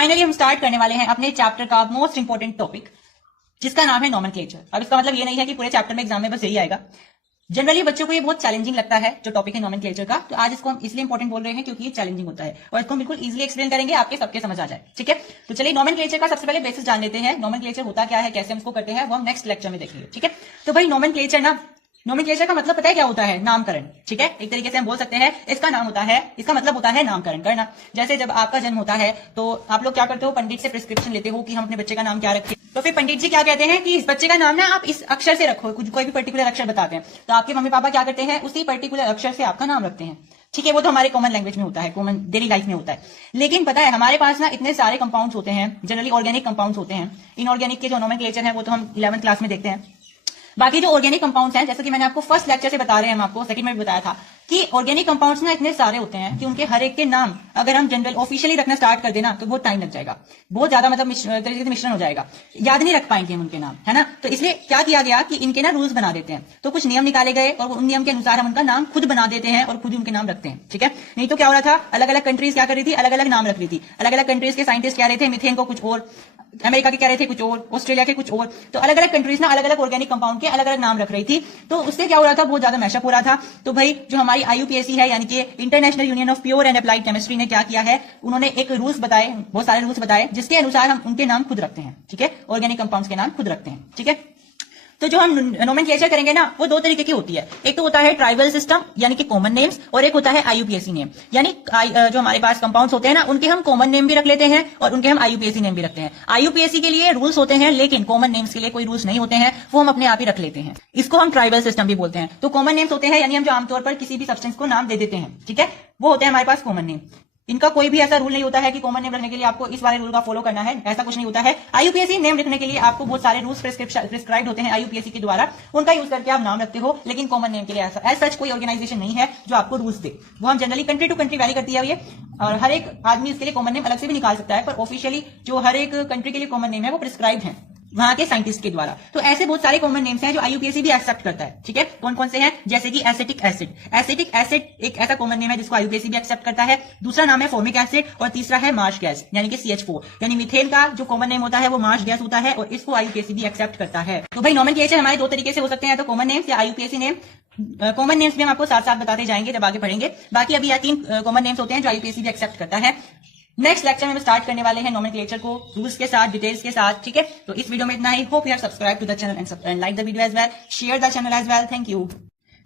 Finally हम start करने वाले हैं अपने चैप्टर का मोस्ट इंपोर्टेंट टॉपिक, जिसका नाम है नॉमेनक्लेचर। अब इसका मतलब ये नहीं है कि पूरे चैप्टर में एग्जाम में बस यही आएगा। जनरली बच्चों को ये बहुत चैलेंजिंग लगता है जो टॉपिक है नॉमेनक्लेचर का, तो आज इसको हम इसलिए इंपॉर्टेंट बोल रहे हैं क्योंकि ये चैलेंजिंग होता है और इसको बिल्कुल इजीली एक्सप्लेन करेंगे, आपके सबके समझ आ जाए। ठीक है, तो चलिए नॉमेनक्लेचर का सबसे पहले बेसिस जान लेते हैं। नॉमेनक्लेचर होता क्या है, कैसे हम इसको करते हैं, वो हम नेक्स्ट लेक्चर में देखेंगे। ठीक है, तो भाई नॉमेनक्लेचर का मतलब पता है क्या होता है? नामकरण। ठीक है, एक तरीके से हम बोल सकते हैं इसका मतलब होता है नामकरण करना। जैसे जब आपका जन्म होता है तो आप लोग क्या करते हो, पंडित से प्रिस्क्रिप्शन लेते हो कि हम अपने बच्चे का नाम क्या रखें। तो फिर पंडित जी क्या कहते हैं कि इस बच्चे का नाम ना आप इस अक्षर से रखो, कोई भी पर्टिकुलर अक्षर बताते हैं, तो आपके मम्मी पापा क्या करते हैं, उसी पर्टिकुलर अक्षर से आपका नाम रखते हैं। ठीक है, वो तो हमारे कॉमन लैंग्वेज में होता है, कॉमन डेली लाइफ में होता है। लेकिन पता है हमारे पास ना इतने सारे कंपाउंड्स होते हैं, जनरली ऑर्गेनिक कंपाउंड्स होते हैं। इनऑर्गेनिक के जो नॉमेनक्लेचर है वो तो हम 11th क्लास में देखते हैं। बाकी जो ऑर्गेनिक कंपाउंड्स हैं, जैसे कि मैंने आपको फर्स्ट लेक्चर से बता रहे हैं, हम आपको सेकंड में भी बताया था कि ऑर्गेनिक कंपाउंड्स ना इतने सारे होते हैं कि उनके हर एक के नाम अगर हम जनरल ऑफिशियली रखना स्टार्ट कर देना तो बहुत टाइम लग जाएगा, बहुत ज्यादा मतलब तरीके से मिश्रण हो जाएगा, याद नहीं रख पाएंगे हम उनके नाम, है ना। तो इसलिए क्या किया गया कि इनके ना रूल्स बना देते हैं, तो कुछ नियम निकाले गए और उन नियम के अनुसार हम उनका नाम खुद बना देते हैं और खुद ही उनके नाम रखते हैं। ठीक है, नहीं तो क्या हो रहा था, अलग अलग कंट्रीज क्या कर रही थी, अलग अलग नाम रख रही थी। अलग अलग कंट्रीज के साइंटिस्ट कह रहे थे मीथेन को कुछ और, अमेरिका के कह रहे थे कुछ और, ऑस्ट्रेलिया के कुछ और, तो अलग अलग कंट्रीज ना अलग अलग ऑर्गेनिक कंपाउंड के अलग अलग नाम रख रही थी। तो उससे क्या हो रहा था, बहुत ज्यादा मैशअप हो रहा था। तो भाई जो हमारी IUPAC है, यानी कि international union of pure and applied chemistry ने क्या किया है, उन्होंने एक रूल्स बताए, बहुत सारे रूल्स बताए, जिसके अनुसार हम उनके नाम खुद रखते हैं। ठीक है, ऑर्गेनिक कंपाउंड्स के नाम खुद रखते हैं। ठीक है, तो जो हम नॉमेनक्लेचर करेंगे ना वो दो तरीके की होती है। एक तो होता है ट्राइबल सिस्टम यानी कि कॉमन नेम्स, और एक होता है IUPAC नेम, यानी जो हमारे पास कंपाउंड्स होते हैं ना उनके हम कॉमन नेम भी रख लेते हैं और उनके हम IUPAC नेम भी रखते हैं। IUPAC के लिए रूल्स होते हैं लेकिन कॉमन नेम्स के लिए कोई रूल्स नहीं होते हैं, वो हम अपने आप ही रख लेते हैं। इसको हम ट्राइबल सिस्टम भी बोलते हैं। तो कॉमन नेम्स होते हैं यानी हम जो आमतौर पर किसी भी सब्सटेंस को नाम दे देते हैं, ठीक है, वो होते हैं हमारे पास कॉमन नेम। इनका कोई भी ऐसा रूल नहीं होता है कि कॉमन नेम रखने के लिए आपको इस वाले रूल का फॉलो करना है, ऐसा कुछ नहीं होता है। IUPAC नेम लिखने के लिए आपको बहुत सारे रूल्स प्रिस्क्राइब्ड होते हैं IUPAC के द्वारा, उनका यूज करके आप नाम रखते हो। लेकिन कॉमन नेम के लिए ऐसा एज सच कोई ऑर्गेनाइजेशन नहीं है जो आपको रूल्स दे। वो हम generally country to country vary करती है ये, और हर एक आदमी इसके लिए कॉमन नेम अलग से भी निकाल सकता है, पर ऑफिशियली जो हर एक कंट्री के लिए कॉमन नेम है वो प्रिस्क्राइब है वहां के साइंटिस्ट के द्वारा। तो ऐसे बहुत सारे कॉमन नेम्स हैं जो IUPAC भी एक्सेप्ट करता है। ठीक है, कौन कौन से हैं, जैसे कि एसिटिक एसिड। एसिटिक एसिड एक ऐसा कॉमन नेम है जिसको IUPAC भी एक्सेप्ट करता है। दूसरा नाम है फॉर्मिक एसिड और तीसरा है मार्श गैस यानी कि CH4, यानी मीथेन का जो कॉमन नेम होता है वो मार्श गैस होता है और इसको IUPAC भी एक्सेप्ट करता है। तो भाई नॉमेनक्लेचर हमारे दो तरीके से हो सकते हैं, तो कॉमन नेम्स या IUPAC नेम। कॉमन नेम्स भी हम आपको साथ साथ बताते जाएंगे जब आगे पढ़ेंगे। बाकी अभी 3 कॉमन नेम्स होते हैं जो IUPAC भी एक्सेप्ट करता है। नेक्स्ट लेक्चर में हम स्टार्ट करने वाले हैं नॉमेनक्लेचर को रूल्स के साथ, डिटेल्स के साथ। ठीक है, तो इस वीडियो में इतना ही। Hope you have subscribe to the channel and like the video as well, share the channel as well. Thank you.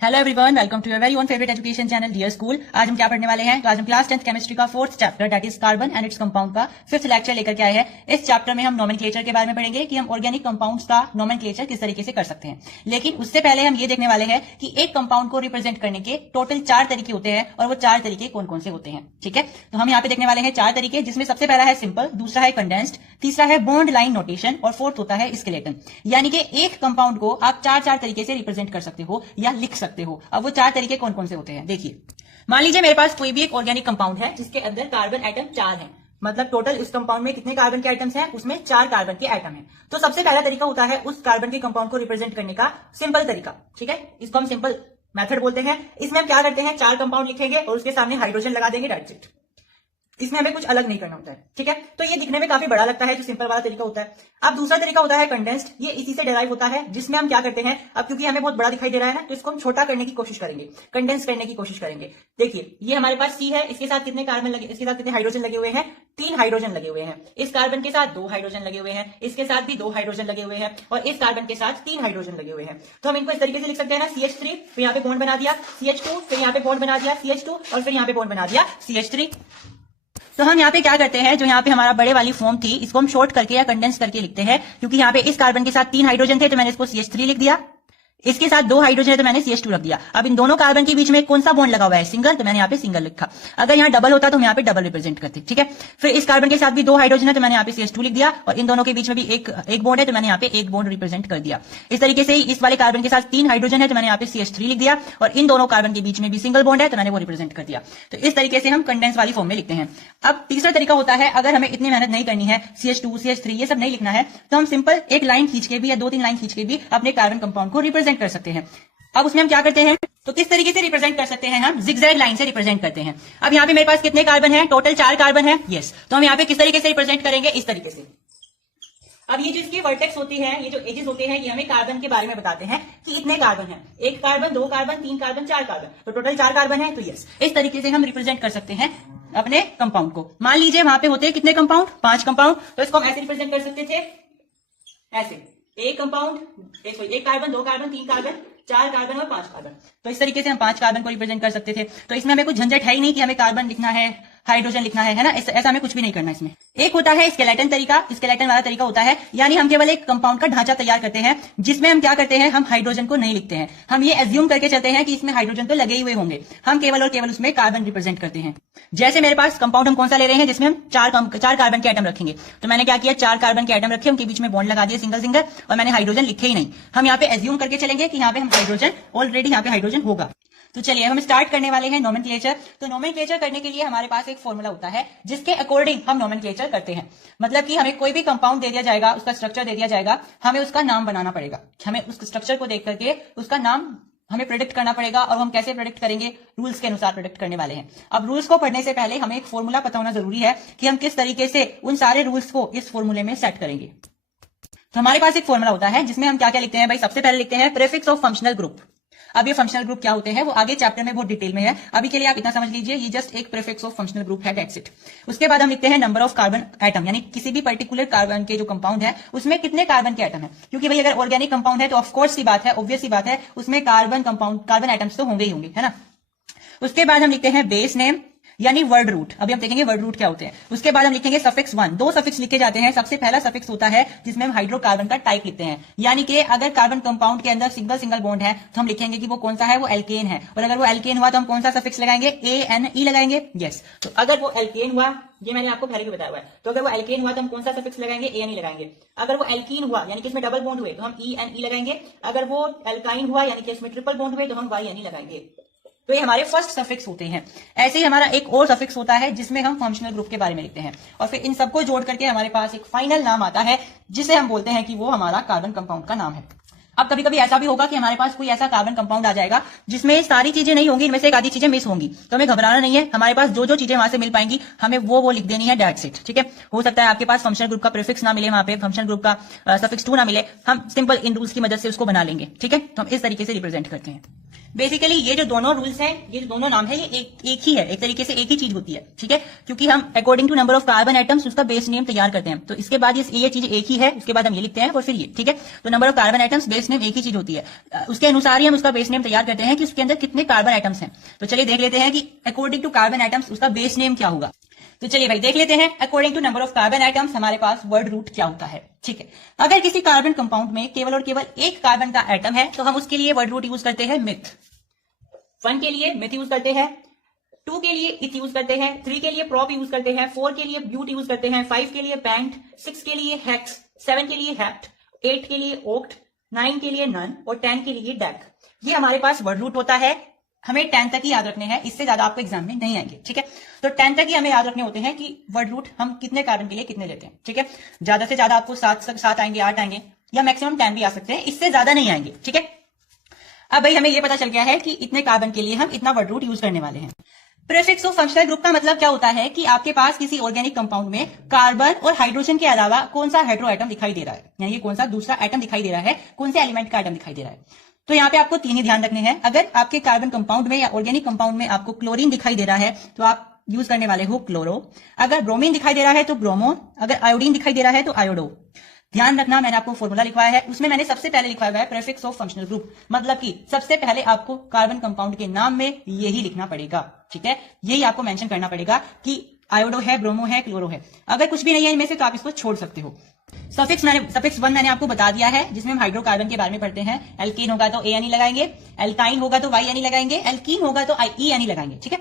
Hello everyone, welcome to your very own favourite education channel Dear School. आज हम क्या पढ़ने वाले हैं, तो आज हम class 10th chemistry का 4th chapter that is carbon and its compound का 5th लेक्चर लेकर के आए हैं। इस चैप्टर में हम नॉमेनक्लेचर के बारे में पढ़ेंगे कि हम ऑर्गेनिक कंपाउंड्स का नॉमेनक्लेचर किस तरीके से कर सकते हैं। लेकिन उससे पहले हम ये देखने वाले हैं कि एक कंपाउंड को रिप्रेजेंट करने के टोटल 4 तरीके होते हैं और वो 4 तरीके कौन कौन से होते हैं। ठीक है, तो हम यहाँ पे देखने वाले हैं 4 तरीके, जिसमें सबसे पहला है सिंपल, दूसरा है कंडेंस्ड, तीसरा है बॉन्ड लाइन नोटेशन और 4th होता है स्केलेटन। यानी कि एक कंपाउंड को आप 4 तरीके से रिप्रेजेंट कर सकते हो या लिख सकते हो। अब वो 4 तरीके कौन कौन से होते हैं देखिए। मान लीजिए मेरे पास कोई भी एक ऑर्गेनिक कंपाउंड है जिसके अंदर कार्बन एटम 4 है, मतलब टोटल इस कंपाउंड में कितने कार्बन के एटम्स हैं, उसमें 4 कार्बन के एटम हैं। तो सबसे पहला तरीका होता है उस कार्बन के कंपाउंड को रिप्रेजेंट करने का सिंपल तरीका। ठीक है, इसको हम सिंपल मेथड बोलते हैं। इसमें हम क्या करते हैं, 4 कंपाउंड लिखेंगे और उसके सामने हाइड्रोजन लगा देंगे, दैट्स इट। इसमें हमें कुछ अलग नहीं करना होता है। ठीक है, तो ये दिखने में काफी बड़ा लगता है जो सिंपल वाला तरीका होता है। अब दूसरा तरीका होता है कंडेंस्ड, ये इसी से डिराइव होता है, जिसमें हम क्या करते हैं, अब क्योंकि हमें बहुत बड़ा दिखाई दे रहा है ना, तो इसको हम छोटा करने की कोशिश करेंगे, कंडेंस करने की कोशिश करेंगे। देखिए ये हमारे पास C है, इसके साथ कितने कार्बन लगे, इसके साथ कितने हाइड्रोजन लगे हुए हैं, 3 हाइड्रोजन लगे हुए हैं। इस कार्बन के साथ 2 हाइड्रोजन लगे हुए हैं, इसके साथ भी 2 हाइड्रोजन लगे हुए हैं और इस कार्बन के साथ 3 हाइड्रोजन लगे हुए हैं। तो हम इनको इस तरीके से लिख सकते हैं ना, CH3, फिर यहाँ पे बॉन्ड बना दिया CH2, फिर यहाँ पे बॉन्ड बना दिया CH2 और फिर यहाँ पे बॉन्ड बना दिया CH3। तो हम यहाँ पे क्या करते हैं, जो यहाँ पे हमारा बड़े वाली फॉर्म थी इसको हम शॉर्ट करके या कंडेंस करके लिखते हैं, क्योंकि यहाँ पे इस कार्बन के साथ 3 हाइड्रोजन थे तो मैंने इसको CH3 लिख दिया, इसके साथ 2 हाइड्रोजन है तो मैंने CH2 रख दिया। अब इन दोनों कार्बन के बीच में कौन सा बॉन्ड लगा हुआ है, सिंगल, तो मैंने यहाँ पे सिंगल लिखा। अगर यहाँ डबल होता तो हम यहाँ पे डबल रिप्रेजेंट करते। ठीक है, फिर इस कार्बन के साथ भी 2 हाइड्रोजन है तो मैंने यहाँ पे CH2 लिख दिया और इन दोनों के बीच में भी एक बॉन्ड है तो मैंने यहाँ पे एक बॉन्ड रिप्रेजेंट कर दिया। इस तरीके से ही इस वाले कार्बन के साथ 3 हाइड्रोजन है तो मैंने यहाँ पे CH3 लिख दिया और इन दोनों कार्बन के बीच में भी सिंगल बॉन्ड है तो मैंने वो रिप्रेजेंट कर दिया। तो इस तरीके से हम कंडेंस वाली फॉर्म में लिखते हैं। अब तीसरा तरीका होता है, अगर हमें इतनी मेहनत नहीं करनी है, CH2 CH3 ये सब नहीं लिखना है, तो हम सिंपल एक लाइन खींच के भी या 2-3 लाइन खींच के भी अपने कार्बन कंपाउंड को रिप्रेजेंट कर सकते हैं। अब उसमें हम क्या करते हैं, तो किस तरीके से रिप्रेजेंट कर सकते हैं, हम जिगजैग लाइन से रिप्रेजेंट करते हैं। अब यहाँ पे मेरे पास कितने कार्बन है, टोटल 4 कार्बन है, यस। तो हम यहाँ पे किस तरीके से रिप्रेजेंट करेंगे, इस तरीके से। अब ये जो इसकी वर्टेक्स होती है, ये जो एजेस होते हैं, ये हमें कार्बन के बारे में बताते हैं कि इतने कार्बन है, 1 कार्बन, 2 कार्बन, 3 कार्बन, 4 कार्बन, तो टोटल 4 कार्बन है, तो यस, इस तरीके से हम रिप्रेजेंट कर सकते हैं अपने कंपाउंड को। मान लीजिए वहां पे होते हैं कितने कंपाउंड, 5 कंपाउंड, तो इसको हम ऐसे रिप्रेजेंट कर सकते थे, ऐसे, एक कंपाउंड, एक कार्बन, 2 कार्बन, 3 कार्बन, 4 कार्बन और 5 कार्बन, तो इस तरीके से हम 5 कार्बन को रिप्रेजेंट कर सकते थे। तो इसमें हमें कुछ झंझट है ही नहीं कि हमें कार्बन लिखना है, हाइड्रोजन लिखना है ना, ऐसा हमें कुछ भी नहीं करना इसमें। एक होता है स्केलेटन तरीका, स्केलेटन वाला तरीका होता है, यानी हम केवल एक कंपाउंड का ढांचा तैयार करते हैं, जिसमें हम क्या करते हैं, हम हाइड्रोजन को नहीं लिखते हैं, हम ये एज्यूम करके चलते हैं कि इसमें हाइड्रोजन तो लगे हुए होंगे, हम केवल और केवल उसमें कार्बन रिप्रेजेंट करते हैं। जैसे मेरे पास कंपाउंड हम कौन सा ले रहे हैं, जिसमें हम 4 कार्बन के एटम रखेंगे, तो मैंने क्या किया, 4 कार्बन के एटम रखे, उनके बीच में बॉन्ड लगा दिए सिंगल सिंगल, और मैंने हाइड्रोजन लिखे ही नहीं। हम यहाँ पे एज्यूम करके चलेंगे कि यहाँ पे हम हाइड्रोजन, ऑलरेडी यहाँ पे हाइड्रोजन होगा। तो चलिए हम स्टार्ट करने वाले हैं नोमेनक्लेचर। तो नोमेनक्लेचर करने के लिए हमारे पास एक फॉर्मूला होता है, जिसके अकॉर्डिंग हम नोमेनक्लेचर करते हैं। मतलब कि हमें कोई भी कंपाउंड दे दिया जाएगा, उसका स्ट्रक्चर दे दिया जाएगा, हमें उसका नाम बनाना पड़ेगा, हमें उस स्ट्रक्चर को देख करके उसका नाम हमें प्रेडिक्ट करना पड़ेगा। और हम कैसे प्रेडिक्ट करेंगे, रूल्स के अनुसार प्रेडिक्ट करने वाले हैं। अब रूल्स को पढ़ने से पहले हमें एक फॉर्मूला पता होना जरूरी है कि हम किस तरीके से उन सारे रूल्स को इस फॉर्मूले में सेट करेंगे। तो हमारे पास एक फॉर्मूला होता है, जिसमें हम क्या क्या लिखते हैं भाई, सबसे पहले लिखते हैं प्रीफिक्स ऑफ फंक्शनल ग्रुप। अब ये फंक्शनल ग्रुप क्या होते हैं वो आगे चैप्टर में बहुत डिटेल में है, अभी के लिए आप इतना समझ लीजिए, ये जस्ट एक प्रीफिक्स ऑफ फंक्शनल ग्रुप है, दैट्स इट। उसके बाद हम लिखते हैं नंबर ऑफ कार्बन एटम, यानी किसी भी पर्टिकुलर कार्बन के जो कंपाउंड है उसमें कितने कार्बन के एटम है, क्योंकि भाई अगर ऑर्गेनिक कंपाउंड है तो ऑफकोर्स की बात है, ऑब्वियस सी बात है, उसमें कार्बन एटम्स तो होंगे ही होंगे, है ना। उसके बाद हम लिखते हैं बेस नेम, यानी वर्ड रूट। अभी हम देखेंगे वर्ड रूट क्या होते हैं। उसके बाद हम लिखेंगे सफिक्स 1, 2 सफिक्स लिखे जाते हैं। सबसे पहला सफिक्स होता है जिसमें हम हाइड्रोकार्बन का टाइप लिखते हैं, यानी कि अगर कार्बन कंपाउंड के अंदर सिंगल सिंगल बॉन्ड है तो हम लिखेंगे कि वो कौन सा है, वो एल्केन है। और अगर वो एल्केन हुआ तो हम कौन सा सफिक्स लगाएंगे, ANE लगाएंगे, यस। तो अगर वो एल्केन हुआ, ये मैंने आपको पहले भी बताया हुआ है, तो अगर वो एल्केन हुआ तो हम कौन सा सफिक्स लगाएंगे, ANE लगाएंगे। अगर वो एल्कीन हुआ यानी कि इसमें डबल बॉन्ड हुए तो हम ENE लगाएंगे। अगर वो एल्काइन हुआ यानी कि इसमें ट्रिपल बॉन्ड हुए तो हम YNE लगाएंगे। तो ये हमारे फर्स्ट सफिक्स होते हैं। ऐसे ही हमारा एक और सफिक्स होता है जिसमें हम फंक्शनल ग्रुप के बारे में लिखते हैं, और फिर इन सबको जोड़ करके हमारे पास एक फाइनल नाम आता है, जिसे हम बोलते हैं कि वो हमारा कार्बन कंपाउंड का नाम है। अब कभी कभी ऐसा भी होगा कि हमारे पास कोई ऐसा कार्बन कंपाउंड आ जाएगा जिसमें सारी चीजें नहीं होंगी, इनमें से एक आधी चीजें मिस होंगी, तो हमें घबराना नहीं है। हमारे पास जो जो चीजें वहां से मिल पाएंगी हमें वो लिख देनी है, दैट्स इट, ठीक है। हो सकता है आपके पास फंक्शनल ग्रुप का प्रीफिक्स ना मिले, वहां पे फंक्शनल ग्रुप का सफिक्स 2 ना मिले, हम सिंपल इन रूल्स की मदद से उसको बना लेंगे, ठीक है। तो हम इस तरीके से रिप्रेजेंट करते हैं। बेसिकली ये जो दोनों रूल्स हैं, ये जो दोनों नाम है, ये एक ही है, एक तरीके से एक ही चीज होती है, ठीक है। क्योंकि हम according to number of carbon atoms उसका बेस नेम तैयार करते हैं, तो इसके बाद ये चीज एक ही है, उसके बाद हम ये लिखते हैं और फिर ये, ठीक है। तो number of carbon atoms, base name एक ही चीज होती है, उसके अनुसार ही हम उसका बेस नेम तैयार करते हैं कि उसके अंदर कितने कार्बन एटम्स हैं। तो चलिए देख लेते हैं कि अकॉर्डिंग टू कार्बन एटम्स उसका बेस नेम क्या होगा। तो चलिए भाई देख लेते हैं, according to number of carbon atoms हमारे पास वर्ड रूट क्या होता है, ठीक है। अगर किसी कार्बन कंपाउंड में केवल और केवल एक कार्बन का एटम है तो हम उसके लिए वर्ड रूट यूज करते हैं मिथ। 1 के लिए मिथ यूज करते हैं, 2 के लिए इथ यूज करते हैं, 3 के लिए प्रॉप यूज करते हैं, 4 के लिए ब्यूट यूज करते हैं, 5 के लिए बैंड, 6 के लिए हेक्स, 7 के लिए हेप्ट, 8 के लिए ओक्ट, 9 के लिए नन और 10 के लिए डेक। ये हमारे पास वर्ड रूट होता है। हमें 10 तक ही याद रखने हैं, इससे ज्यादा आपको एग्जाम में नहीं आएंगे, ठीक है। तो 10 तक ही हमें याद रखने होते हैं कि वर्ड रूट हम कितने कार्बन के लिए कितने लेते हैं, ठीक है। ज्यादा से ज्यादा आपको 7 आएंगे, 8 आएंगे, या मैक्सिमम 10 भी आ सकते हैं, इससे ज्यादा नहीं आएंगे, ठीक है। अब भाई हमें ये पता चल गया है कि इतने कार्बन के लिए हम इतना वर्ड रूट यूज करने वाले हैं। प्रीफिक्स ऑफ फंक्शनल ग्रुप का मतलब क्या होता है कि आपके पास किसी ऑर्गेनिक कंपाउंड में कार्बन और हाइड्रोजन के अलावा कौन सा हेटेरो एटम दिखाई दे रहा है, यानी कौन सा दूसरा एटम दिखाई दे रहा है, कौन से एलिमेंट का एटम दिखाई दे रहा है। तो यहाँ पे आपको 3 ही ध्यान रखने हैं। अगर आपके कार्बन कंपाउंड में या ऑर्गेनिक कंपाउंड में आपको क्लोरीन दिखाई दे रहा है तो आप यूज करने वाले हो क्लोरो, अगर ब्रोमीन दिखाई दे रहा है तो ब्रोमो, अगर आयोडीन दिखाई दे रहा है तो आयोडो। ध्यान रखना, मैंने आपको फॉर्मूला लिखवाया है, उसमें मैंने सबसे पहले लिखवाया हुआ है प्रीफिक्स ऑफ फंक्शनल ग्रुप, मतलब कि सबसे पहले आपको कार्बन कंपाउंड के नाम में यही लिखना पड़ेगा, ठीक है। यही आपको मेंशन करना पड़ेगा कि आयोडो है, ब्रोमो है, क्लोरो है। अगर कुछ भी नहीं है इनमें से तो आप इसको छोड़ सकते हो। सफिक्स 1 मैंने आपको बता दिया है, जिसमें हम हाइड्रोकार्बन के बारे में पढ़ते हैं। एल्कीन होगा तो ANE लगाएंगे, एल्काइन होगा तो YNE लगाएंगे, एल्कीन होगा तो ENE लगाएंगे, ठीक है।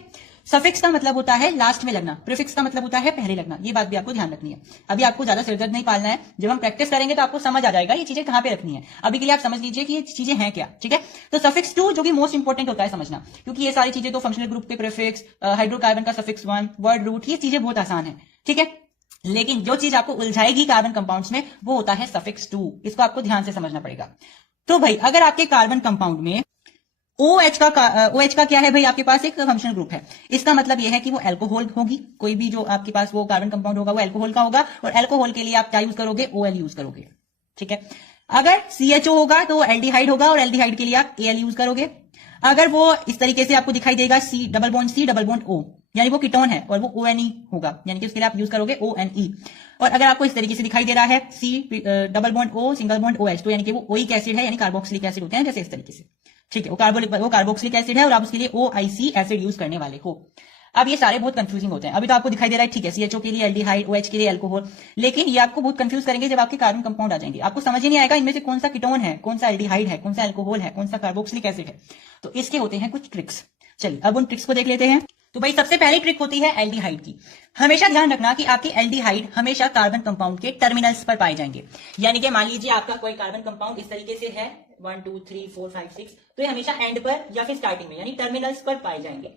सफिक्स का मतलब होता है लास्ट में लगना, प्रीफिक्स का मतलब होता है पहले लगना। ये बात भी आपको ध्यान रखनी है। अभी आपको ज्यादा सिरदर्द नहीं पालना है, जब हम प्रैक्टिस करेंगे तो आपको समझ आ जाएगा ये चीजें कहां पे रखनी है। अभी के लिए आप समझ लीजिए कि ये चीजें हैं क्या, ठीक है। तो सफिक्स 2 जो कि मोस्ट इंपोर्टेंट होता है समझना, क्योंकि ये सारी चीजें तो फंक्शनल ग्रुप के प्रीफिक्स, हाइड्रोकार्बन का सफिक्स 1, वर्ड रूट, ये चीजें बहुत आसान है, ठीक है। लेकिन जो चीज आपको उलझाएगी कार्बन कंपाउंड्स में वो होता है सफिक्स 2, इसको आपको ध्यान से समझना पड़ेगा। तो भाई अगर आपके कार्बन कंपाउंड में OH का क्या है भाई, आपके पास एक फंक्शनल ग्रुप है। इसका मतलब यह है कि वो अल्कोहल होगी, कोई भी जो आपके पास वो कार्बन कंपाउंड होगा वो अल्कोहल का होगा, और अल्कोहल के लिए आप क्या यूज करोगे, OL यूज करोगे। ठीक है। अगर CHO होगा तो वो एल्डिहाइड होगा, और एल्डिहाइड के लिए आप AL यूज करोगे। अगर वो इस तरीके से आपको दिखाई देगा C डबल बॉन्ड O, यानी वो कीटोन है और वो ONE होगा, यानी कि उसके लिए आप यूज करोगे ONE। और अगर आपको इस तरीके से दिखाई दे रहा है C double bond O single bond OH, तो यानी कि वो ओइक एसिड है, यानी कार्बोक्सिलिक एसिड होते हैं जैसे इस तरीके से। ठीक है, वो कार्बोक्सिलिक एसिड है और आप उसके लिए OIC एसिड यूज करने वाले हो। अब ये सारे बहुत कंफ्यूजिंग होते हैं। अभी तो आपको दिखाई दे रहा है ठीक है, CHO के लिए एल्डिहाइड, OH के लिए अल्कोहल, लेकिन ये आपको बहुत कंफ्यूज करेंगे जब आपके कार्बन कंपाउंड आ जाएंगे। आपको समझ ही नहीं आएगा इनमें से कौन सा कीटोन है, कौन सा एल्डिहाइड है, कौन सा अल्कोहल है, कौन सा कार्बोक्सिलिक एसिड है। तो इसके होते हैं कुछ ट्रिक्स। चलिए अब उन ट्रिक्स को देख लेते हैं। तो भाई सबसे पहली ट्रिक होती है एल्डिहाइड की। हमेशा ध्यान रखना कि आपके एल्डिहाइड हमेशा कार्बन कंपाउंड के टर्मिनल्स पर पाए जाएंगे। यानी कि मान लीजिए आपका कोई कार्बन कंपाउंड इस तरीके से है 1 2 3 4 5 6, तो ये हमेशा एंड पर या फिर स्टार्टिंग में यानी टर्मिनल्स पर पाए जाएंगे।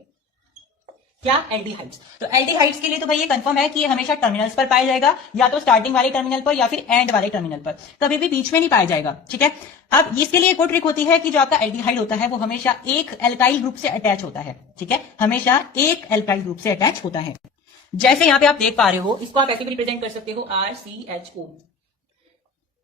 क्या, एल्डिहाइड्स। तो एल्डिहाइड्स के लिए तो भाई ये कंफर्म है कि ये हमेशा टर्मिनल्स पर पाया जाएगा, या तो स्टार्टिंग वाले टर्मिनल पर या फिर एंड वाले टर्मिनल पर, कभी भी बीच में नहीं पाया जाएगा। ठीक है। अब इसके लिए एक और ट्रिक होती है कि जो आपका एल्डिहाइड होता है वो हमेशा एक एल्काइल ग्रुप से अटैच होता है। ठीक है, हमेशा एक एल्काइल ग्रुप से अटैच होता है। जैसे यहाँ पे आप देख पा रहे हो, इसको आप ऐसे भी रिप्रेजेंट कर सकते हो RCHO।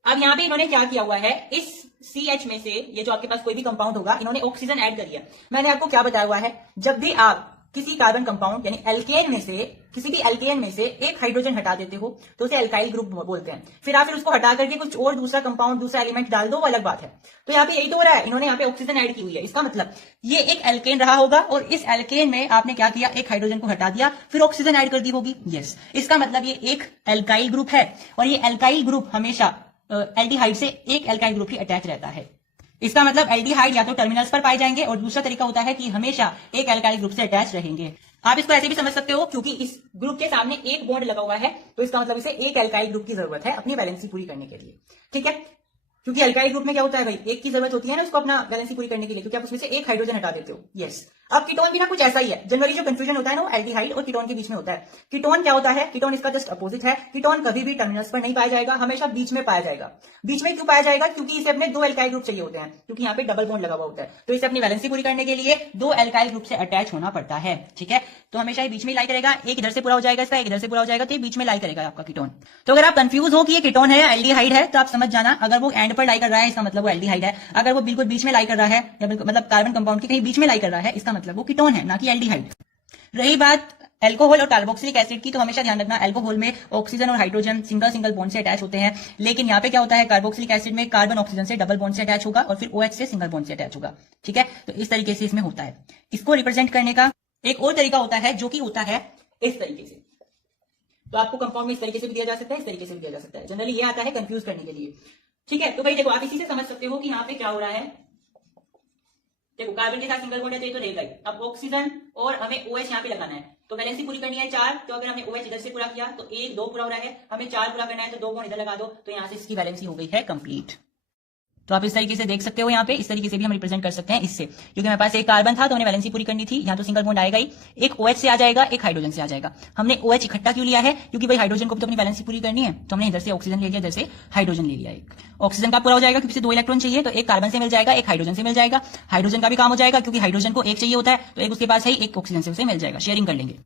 अब यहाँ पे इन्होंने क्या किया हुआ है, इस CH में से ये जो आपके पास कोई भी कंपाउंड होगा, इन्होंने ऑक्सीजन ऐड कर दिया। मैंने आपको क्या बताया हुआ है, जब भी आप किसी कार्बन कंपाउंड यानी एल्केन में से, किसी भी एल्केन में से एक हाइड्रोजन हटा देते हो तो उसे एल्काइल ग्रुप बोलते हैं। फिर आप उसको हटा करके कुछ और दूसरा कंपाउंड, दूसरा एलिमेंट डाल दो, वो अलग बात है। तो यहाँ पे यही तो हो रहा है, इन्होंने यहाँ पे ऑक्सीजन ऐड की हुई है। इसका मतलब ये एक एल्केन रहा होगा और इस एल्केन में आपने क्या किया, एक हाइड्रोजन को हटा दिया, फिर ऑक्सीजन ऐड कर दी होगी। यस, इसका मतलब ये एक एल्काइल ग्रुप है, और ये एल्काइल ग्रुप हमेशा एल्डिहाइड से एक एल्काइल ग्रुप ही अटैच रहता है। इसका मतलब एल्डिहाइड या तो टर्मिनल्स पर पाए जाएंगे, और दूसरा तरीका होता है कि हमेशा एक एल्काइल ग्रुप से अटैच रहेंगे। आप इसको ऐसे भी समझ सकते हो, क्योंकि इस ग्रुप के सामने एक बॉन्ड लगा हुआ है, तो इसका मतलब इसे एक एल्काइल ग्रुप की जरूरत है अपनी वैलेंसी पूरी करने के लिए। ठीक है, क्योंकि एल्काइल ग्रुप में क्या होता है भाई, एक की जरूरत होती है ना उसको अपना वैलेंसी पूरी करने के लिए, क्योंकि आप उसमें से एक हाइड्रोजन हटा देते हो। यस। अब कीटोन भी ना कुछ ऐसा ही है। जनरली जो कंफ्यूजन होता है ना वो एल्डिहाइड और कीटोन के बीच में होता है। कीटोन क्या होता है, कीटोन इसका जस्ट अपोजिट है। कीटोन कभी भी टर्मिनल्स पर नहीं पाया जाएगा, हमेशा बीच में पाया जाएगा। बीच में क्यों पाया जाएगा, क्योंकि इसे अपने दो एल्काइल ग्रुप चाहिए होते हैं, क्योंकि यहाँ पे डबल बॉन्ड लगा हुआ होता है, तो इसे अपनी वैलेंसी पूरी करने के लिए दो एल्काइल ग्रुप से अटैच होना पड़ता है। ठीक है, तो हमेशा ये बीच में लाई करेगा, एक इधर से पूरा हो जाएगा इसका, एक इधर से पूरा हो जाएगा, तो ये बीच में लाई करेगा आपका कीटोन। तो अगर आप कंफ्यूज हो कि ये कीटोन है या एल्डिहाइड है, तो आप समझ जाना, अगर वो एंड पर लाई कर रहा है इसका मतलब वो एल्डिहाइड है, अगर वो बिल्कुल बीच में लाई कर रहा है, या मतलब कार्बन कंपाउंड के कहीं बीच में लाई कर रहा है, इसका मतलब वो कीटोन है, ना कि एल्डिहाइड। रही बात अल्कोहल और कार्बोक्सिलिक एसिड की, तो हमेशा ध्यान रखना अल्कोहल में ऑक्सीजन और हाइड्रोजन सिंगल सिंगल बॉन्ड से अटैच होते हैं, लेकिन यहाँ पे क्या होता है, कार्बोक्सिलिक एसिड में कार्बन ऑक्सीजन से डबल बॉन्ड से अटैच होगा और फिर OH से सिंगल बॉन्ड से अटैच होगा। ठीक है, तो इस तरीके से इसमें होता है। इसको रिप्रेजेंट करने का एक और तरीका होता है, जो कि होता है इस तरीके से। तो आपको कंपाउंड में इस तरीके से भी दिया जा सकता है, इस तरीके से भी दिया जा सकता है। जनरली ये आता है कंफ्यूज करने के लिए। ठीक है, तो भाई देखो आप इसी से समझ सकते हो कि यहाँ पे क्या हो रहा है। देखो कार्बन के साथ सिंगल बॉन्ड है तो ये तो रहेगा ही। अब ऑक्सीजन और हमें OH यहाँ पे लगाना है, तो वैलेंसी पूरी करनी है 4, तो अगर हमने OH इधर से पूरा किया तो 1 2 पूरा हो रहा है, हमें 4 पूरा करना है तो 2 बॉन्ड इधर लगा दो, तो यहाँ से इसकी वैलेंसी हो गई है कंप्लीट। तो आप इस तरीके से देख सकते हो, यहाँ पे इस तरीके से भी हम रिप्रेजेंट कर सकते हैं इससे, क्योंकि हमारे पास एक कार्बन था तो हमने वैलेंसी पूरी करनी थी, यहाँ तो सिंगल बॉन्ड आएगा ही, एक OH से आ जाएगा, एक हाइड्रोजन से आ जाएगा। हमने OH इकट्ठा क्यों लिया है, क्योंकि भाई हाइड्रोजन को भी तो अपनी वैलेंसी पूरी करनी है, तो हमने इधर से ऑक्सीजन ले लिया, इधर से हाइड्रोजन ले लिया। एक ऑक्सीजन का पूरा हो जाएगा क्योंकि 2 इलेक्ट्रॉन चाहिए, तो एक कार्बन से मिल जाएगा, एक हाइड्रोजन से मिल जाएगा। हाइड्रोजन का भी काम हो जाएगा क्योंकि हाइड्रोजन को एक चाहिए होता है, तो एक उसके पास है, एक ऑक्सीजन से उसे मिल जाएगा, शेयरिंग कर लेंगे।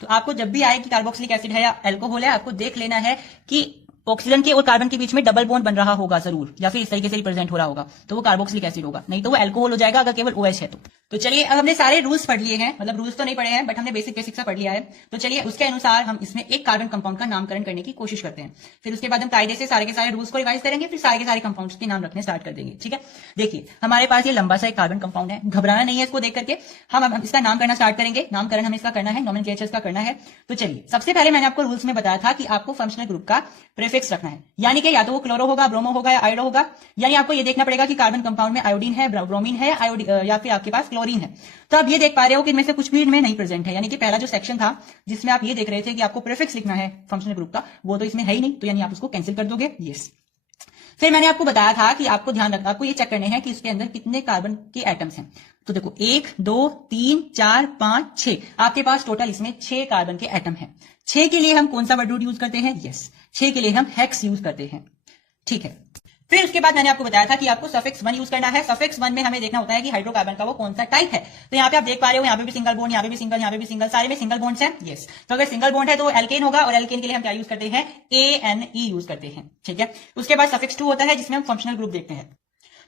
तो आपको जब भी आए कि कार्बोक्सिलिक एसिड है या अल्कोहल है, आपको देख लेना है कि ऑक्सीजन के और कार्बन के बीच में डबल बॉन्ड बन रहा होगा जरूर, या फिर इस तरीके से रिप्रेजेंट हो रहा होगा, तो वो कार्बोक्सिलिक एसिड होगा, नहीं तो वो अल्कोहल हो जाएगा अगर केवल OH है तो चलिए अब हमने सारे रूल्स पढ़ लिए हैं, मतलब रूल्स तो नहीं पढ़े हैं बट हमने बेसिक सा पढ़ लिया है। तो चलिए उसके अनुसार हम इसमें एक कार्बन कंपाउंड का नामकरण करने की कोशिश करते हैं, फिर उसके बाद हम कायदे से सारे के सारे रूल्स को रिवाइज करेंगे, फिर सारे के सारे कंपाउंड्स के नाम रखने स्टार्ट कर देंगे। ठीक है, देखिए हमारे पास ये लंबा सा एक कार्बन कंपाउंड है, घबराना नहीं है इसको देख करके, हम इसका नाम करना स्टार्ट करेंगे। नामकरण हमें इसका करना है, नोमेनक्लेचर का करना है। तो चलिए सबसे पहले मैंने आपको रूल्स में बताया था कि आपको फंक्शनल ग्रुप का प्रीफिक्स रखना है, यानी कि या तो वो क्लोरो होगा, ब्रोमो होगा या आयोडो होगा, यानी आपको ये देखना पड़ेगा कि कार्बन कंपाउंड में आयोडीन है, ब्रोमीन है या फिर आपके पास क्लोरीन है। तो आप ये देख पा रहे हो कि इनमें से कुछ भी इनमें नहीं प्रेजेंट है, यानी कि पहला जो सेक्शन था जिसमें आप ये देख रहे थे कि आपको प्रीफिक्स लिखना है फंक्शनल ग्रुप का, वो तो इसमें है ही नहीं, तो यानी आप उसको कैंसिल कर दोगे। यस, फिर मैंने आपको बताया था कि आपको ध्यान रखना, आपको ये चेक करने हैं कि इसके अंदर कितने कार्बन के एटम्स हैं। तो देखो 1 2 3 4 5 6, आपके पास टोटल इसमें 6 कार्बन के एटम हैं। 6 के लिए हम कौन सा वर्ड रूट यूज करते हैं, यस 6 के लिए हम हेक्स यूज करते हैं। ठीक है, फिर उसके बाद मैंने आपको बताया था कि आपको सफिक्स 1 यूज करना है। सफिक्स 1 में हमें देखना होता है कि हाइड्रोकार्बन का वो कौन सा टाइप है। तो यहाँ पे आप देख पा रहे हो, यहाँ पे भी सिंगल बॉन्ड, यहाँ पे भी सिंगल, यहाँ पे भी सिंगल, सारे में सिंगल बॉन्ड्स हैं। यस, तो अगर सिंगल बॉन्ड है तो एल्केन होगा, और एल्केन के लिए हम क्या यूज करते हैं, ANE यूज करते हैं। ठीक है, उसके बाद सफिक्स 2 होता है जिसमें हम फंक्शनल ग्रुप देखते हैं।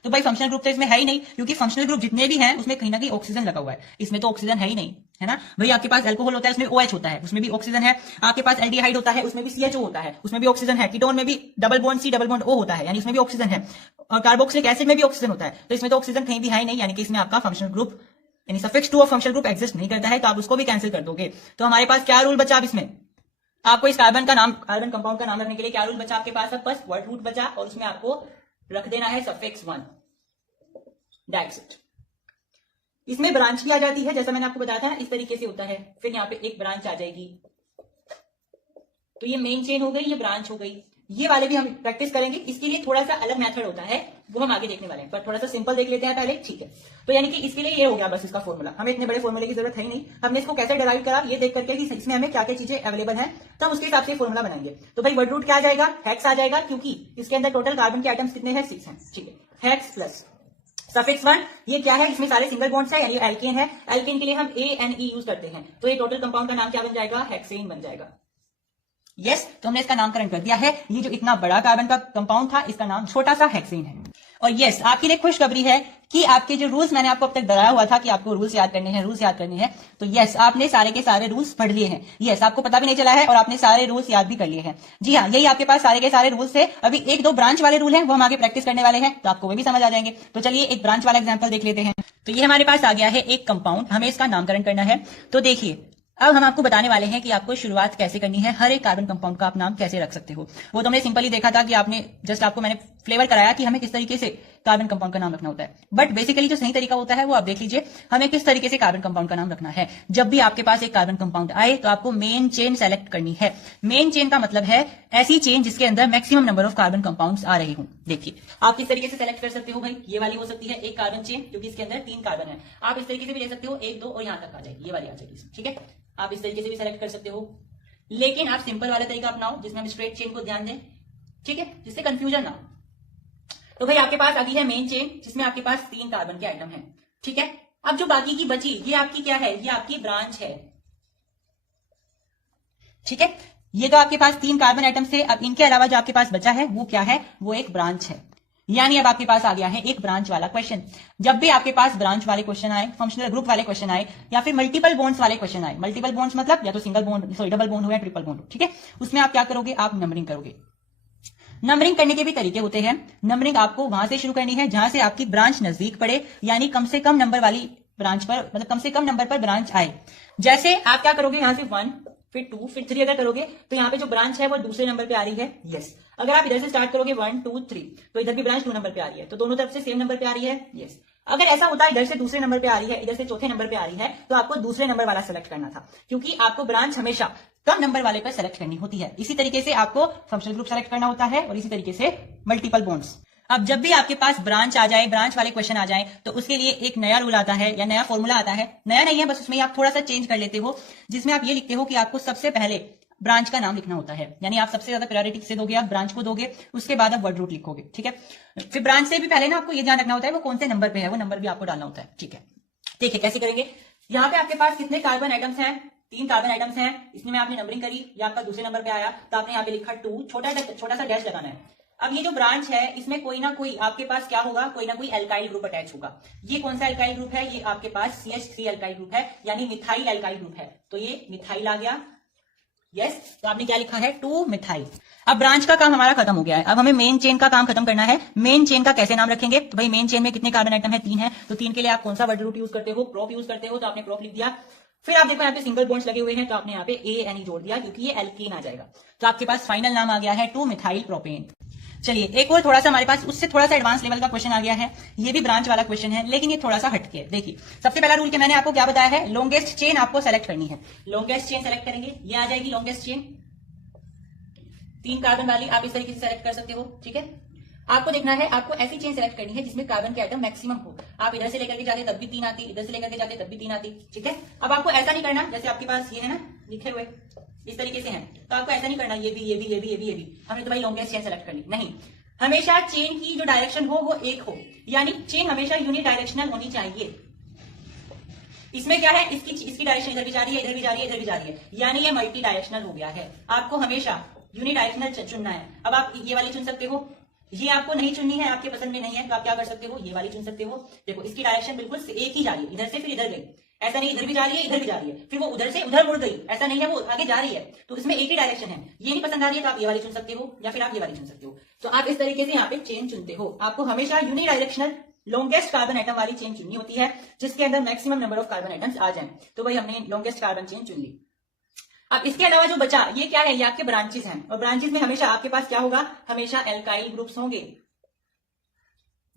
तो भाई फंक्शनल ग्रुप तो इसमें है ही नहीं, क्योंकि फंक्शनल ग्रुप जितने भी हैं उसमें कहीं ना कहीं ऑक्सीजन लगा हुआ है। इसमें तो ऑक्सीजन है ही नहीं, है ना भाई। आपके पास अल्कोहल होता है, उसमें OH होता है, उसमें भी ऑक्सीजन है। आपके पास एल्डिहाइड होता है, उसमें भी CHO होता है, उसमें भी ऑक्सीजन है। कीटोन में भी double bond C double bond O होता है, यानी उसमें भी ऑक्सीजन है। और कार्बोक्सिलिक एसिड में भी ऑक्सीजन होता है, तो इसमें तो ऑक्सीजन कहीं भी है ही नहीं, यानी कि इसमें आपका फंक्शनल ग्रुप यानी suffix 2 of functional group exist नहीं करता है, तो आप उसको भी कैंसिल कर दोगे। तो हमारे पास क्या रूल बचा अब इसमें, आपको इस कार्बन का नाम, कार्बन कंपाउंड का नाम रखने के लिए क्या रूल बचा आपके पास, अब बस वर्ड रूट बचा, और उसमें आपको रख देना है सफिक्स 1 डाइक्सिट। इसमें ब्रांच भी आ जाती है, जैसा मैंने आपको बताया था, इस तरीके से होता है। फिर यहाँ पे एक ब्रांच आ जाएगी, तो ये मेन चेन हो गई, ये ब्रांच हो गई। ये वाले भी हम प्रैक्टिस करेंगे, इसके लिए थोड़ा सा अलग मेथड होता है, वो हम आगे देखने वाले हैं, पर थोड़ा सा सिंपल देख लेते हैं पहले। ठीक है, तो यानी कि इसके लिए ये हो गया बस इसका फॉर्मूला। हमें इतने बड़े फॉर्मूले की जरूरत है ही नहीं, हमने इसको कैसे डिराइव करा ये देख करके कि इसमें हमें क्या क्या चीजें अवेलेबल है, तब उसके हिसाब से फॉर्मूला बनाएंगे। तो भाई वर्ड रूट क्या आ जाएगा, हेक्स आ जाएगा, क्योंकि इसके अंदर टोटल कार्बन के आइटम्स कितने हैं, 6 हैं। ठीक है, हेक्स प्लस सफिक्स 1, ये क्या है, इसमें सारे सिंगल बॉन्ड्स है, यानी एल्केन है। एल्केन के लिए हम ANE यूज करते हैं, तो ये टोटल कंपाउंड का नाम क्या बन जाएगा, हेक्सेन बन जाएगा। यस, तो हमने इसका नामकरण कर दिया है। ये जो इतना बड़ा कार्बन का कंपाउंड था, इसका नाम छोटा सा हेक्सेन है। और यस, आपके लिए खुशखबरी है कि आपके जो रूल्स मैंने आपको अब तक डराया हुआ था कि आपको रूल्स याद करने हैं, रूल्स याद करने हैं, तो यस, आपने सारे के सारे रूल्स पढ़ लिए हैं। यस, आपको पता भी नहीं चला है और आपने सारे रूल्स याद भी कर लिए हैं। जी हाँ, यही आपके पास सारे के सारे रूल्स थे। अभी 1-2 ब्रांच वाले रूल हैं, वो हम आगे प्रैक्टिस करने वाले हैं, तो आपको वो भी समझ आ जाएंगे। तो चलिए एक ब्रांच वाला एग्जाम्पल देख लेते हैं। तो ये हमारे पास आ गया है एक कंपाउंड, हमें इसका नामकरण करना है। तो देखिए, अब हम आपको बताने वाले हैं कि आपको शुरुआत कैसे करनी है, हर एक कार्बन कंपाउंड का आप नाम कैसे रख सकते हो। वो तो हमने सिंपली देखा था कि आपने जस्ट आपको मैंने फ्लेवर कराया कि हमें किस तरीके से कार्बन कंपाउंड का नाम रखना होता है, बट बेसिकली जो सही तरीका होता है वो आप देख लीजिए, हमें किस तरीके से कार्बन कंपाउंड का नाम रखना है। जब भी आपके पास एक कार्बन कंपाउंड आए तो आपको मेन चेन सेलेक्ट करनी है। मेन चेन का मतलब है ऐसी चेन जिसके अंदर maximum number of carbon compounds आ रहे हों। देखिए, आप किस तरीके से सेलेक्ट कर सकते हो भाई, ये वाली हो सकती है एक कार्बन चेन, क्योंकि इसके अंदर 3 कार्बन है। आप इस तरीके से भी ले सकते हो, 1, 2 और यहां तक आ जाएगी, ये वाली आ जाएगी। ठीक है, आप इस तरीके से भी सेलेक्ट कर सकते हो, लेकिन आप सिंपल वाला तरीका अपनाओ जिसमें हम स्ट्रेट चेन को ध्यान दें। ठीक है, जिससे कंफ्यूजन ना हो। तो भाई आपके पास अभी है मेन चेन, जिसमें आपके पास 3 कार्बन के आइटम हैं। ठीक है, अब जो बाकी की बची, ये आपकी क्या है, ये आपकी ब्रांच है। ठीक है, ये तो आपके पास 3 कार्बन आइटम से, अब इनके अलावा जो आपके पास बचा है वो क्या है, वो एक ब्रांच है। यानी अब आपके पास आ गया है एक ब्रांच वाला क्वेश्चन। जब भी आपके पास ब्रांच वाले क्वेश्चन आए, फंक्शनल ग्रुप वाले क्वेश्चन आए, या फिर मल्टीपल बॉन्ड्स वाले क्वेश्चन आए, मल्टीपल बॉन्ड्स मतलब या तो single bond, sorry double bond हो या ट्रिपल बॉन्ड हो, ठीक है, उसमें आप क्या करोगे, आप नंबरिंग करोगे। नंबरिंग करने के भी तरीके होते हैं। नंबरिंग आपको वहां से शुरू करनी है जहां से आपकी ब्रांच नजदीक पड़े, यानी कम से कम नंबर वाली ब्रांच पर, मतलब कम से कम नंबर पर ब्रांच आए। जैसे आप क्या करोगे, यहां से 1 फिर 2 फिर 3 अगर करोगे तो यहाँ पे जो ब्रांच है वो दूसरे नंबर पे आ रही है। यस, अगर आप इधर से स्टार्ट करोगे 1 2 3 तो इधर भी ब्रांच 2 नंबर पे आ रही है, तो दोनों तरफ से सेम नंबर पे आ रही है। यस, अगर ऐसा होता है इधर से दूसरे नंबर पे आ रही है, इधर से चौथे नंबर पे आ रही है, तो आपको दूसरे नंबर वाला सेलेक्ट करना था, क्योंकि आपको ब्रांच हमेशा कम नंबर वाले पर सेलेक्ट करनी होती है। इसी तरीके से आपको फंक्शनल ग्रुप सेलेक्ट करना होता है, और इसी तरीके से मल्टीपल बॉन्ड्स। अब जब भी आपके पास ब्रांच आ जाए, ब्रांच वाले क्वेश्चन आ जाए, तो उसके लिए एक नया रूल आता है या नया फॉर्मूला आता है। नया नहीं है, बस उसमें आप थोड़ा सा चेंज कर लेते हो, जिसमें आप ये लिखते हो कि आपको सबसे पहले ब्रांच का नाम लिखना होता है। यानी आप सबसे ज्यादा प्रायोरिटी किसे दोगे, आप ब्रांच को दोगे, उसके बाद आप वर्ड रूट लिखोगे। ठीक है, फिर ब्रांच से भी पहले ना आपको ये ध्यान रखना होता है वो कौन से नंबर पे है, वो नंबर भी आपको डालना होता है। ठीक है, देखिए कैसे करेंगे। यहाँ पे आपके पास कितने कार्बन आइटम्स हैं, 3 कार्बन आइटम्स हैं। इसमें आपने नंबरिंग करी, या आपका दूसरे नंबर पे आया तो आपने यहाँ पे लिखा 2, छोटा सा डैश लगाना है। अब ये जो ब्रांच है इसमें कोई ना कोई आपके पास क्या होगा, कोई ना कोई एल्काइल ग्रुप अटैच होगा। ये कौन सा एल्काइल ग्रुप है, ये आपके पास CH3 एल्काइल ग्रुप है, यानी मिथाइल एल्काइल ग्रुप है। तो ये मिथाइल आ गया। यस, तो आपने क्या लिखा है, 2 मिथाइल। अब ब्रांच का काम हमारा खत्म हो गया है, अब हमें मेन चेन का काम खत्म करना है। मेन चेन का कैसे नाम रखेंगे, तो भाई मेन चेन में कितने कार्बन आइटम है, 3 है, तो 3 के लिए आप कौन सा वर्ड रूट यूज करते हो, प्रोप यूज करते हो, तो आपने प्रोप लिख दिया। फिर आप देखो यहाँ पे सिंगल बॉन्ड्स लगे हुए हैं, तो आपने यहाँ पे ANE जोड़ दिया, क्योंकि ये एल्कीन आ जाएगा। तो आपके पास फाइनल नाम आ गया है 2 मिथाइल प्रोपेन। चलिए एक और थोड़ा सा हमारे पास उससे थोड़ा सा एडवांस लेवल का क्वेश्चन आ गया है। ये भी ब्रांच वाला क्वेश्चन है, लेकिन ये थोड़ा सा हटके है। देखिए, सबसे पहला रूल के मैंने आपको क्या बताया है, लॉन्गेस्ट चेन आपको सेलेक्ट करनी है। लॉन्गेस्ट चेन सेलेक्ट करेंगे, ये आ जाएगी लॉन्गेस्ट चेन, 3 कार्बन वाली, आप इस तरीके से सेलेक्ट कर सकते हो। ठीक है, आपको देखना है, आपको ऐसी चेन सेलेक्ट करनी है जिसमें कार्बन के आइटम मैक्सिमम हो। आप इधर से लेकर के जाते तब भी 3 आती, इधर से लेकर के जाते तब भी 3 आती। ठीक है, अब आपको ऐसा नहीं करना जैसे आपके पास ये है ना लिखे हुए इस तरीके से हैं, तो आपको ऐसा नहीं करना ये भी ये भी ये भी ये भी ये भी, हमने तो भाई लॉन्गेस्ट चेन सेलेक्ट करनी नहीं। हमेशा चेन की जो डायरेक्शन हो वो एक हो, यानी चेन हमेशा यूनि डायरेक्शनल होनी चाहिए। इसमें क्या है, इसकी डायरेक्शन इधर भी जा रही है, इधर भी जा रही है, इधर भी जा रही है, यानी ये मल्टी डायरेक्शनल हो गया है। आपको हमेशा यूनि डायरेक्शनल चुनना है। अब आप ये वाली चुन सकते हो, ये आपको नहीं चुननी है, आपके पसंद में नहीं है, तो आप क्या कर सकते हो, ये वाली चुन सकते हो। देखो इसकी डायरेक्शन बिल्कुल एक ही जा रही है, इधर से फिर इधर गई, ऐसा नहीं इधर भी जा रही है इधर भी जा रही है, फिर वो उधर से उधर मुड़ गई, ऐसा नहीं है, वो आगे जा रही है, तो इसमें एक ही डायरेक्शन है। ये नहीं पसंद आ रही है तो आप ये वाली चुन सकते हो, या फिर आप ये वाली चुन सकते हो। तो आप इस तरीके से यहाँ पे चेन चुनते हो। आपको हमेशा unidirectional longest carbon atom वाली चेन चुननी होती है, जिसके अंदर maximum number of carbon atoms आ जाएं। तो भाई हमने लॉन्गेस्ट कार्बन चेन चुन ली। अब इसके अलावा जो बचा ये क्या है, ये आपके ब्रांचेस हैं, और ब्रांचेस में हमेशा आपके पास क्या होगा, हमेशा एल्काइल ग्रुप्स होंगे।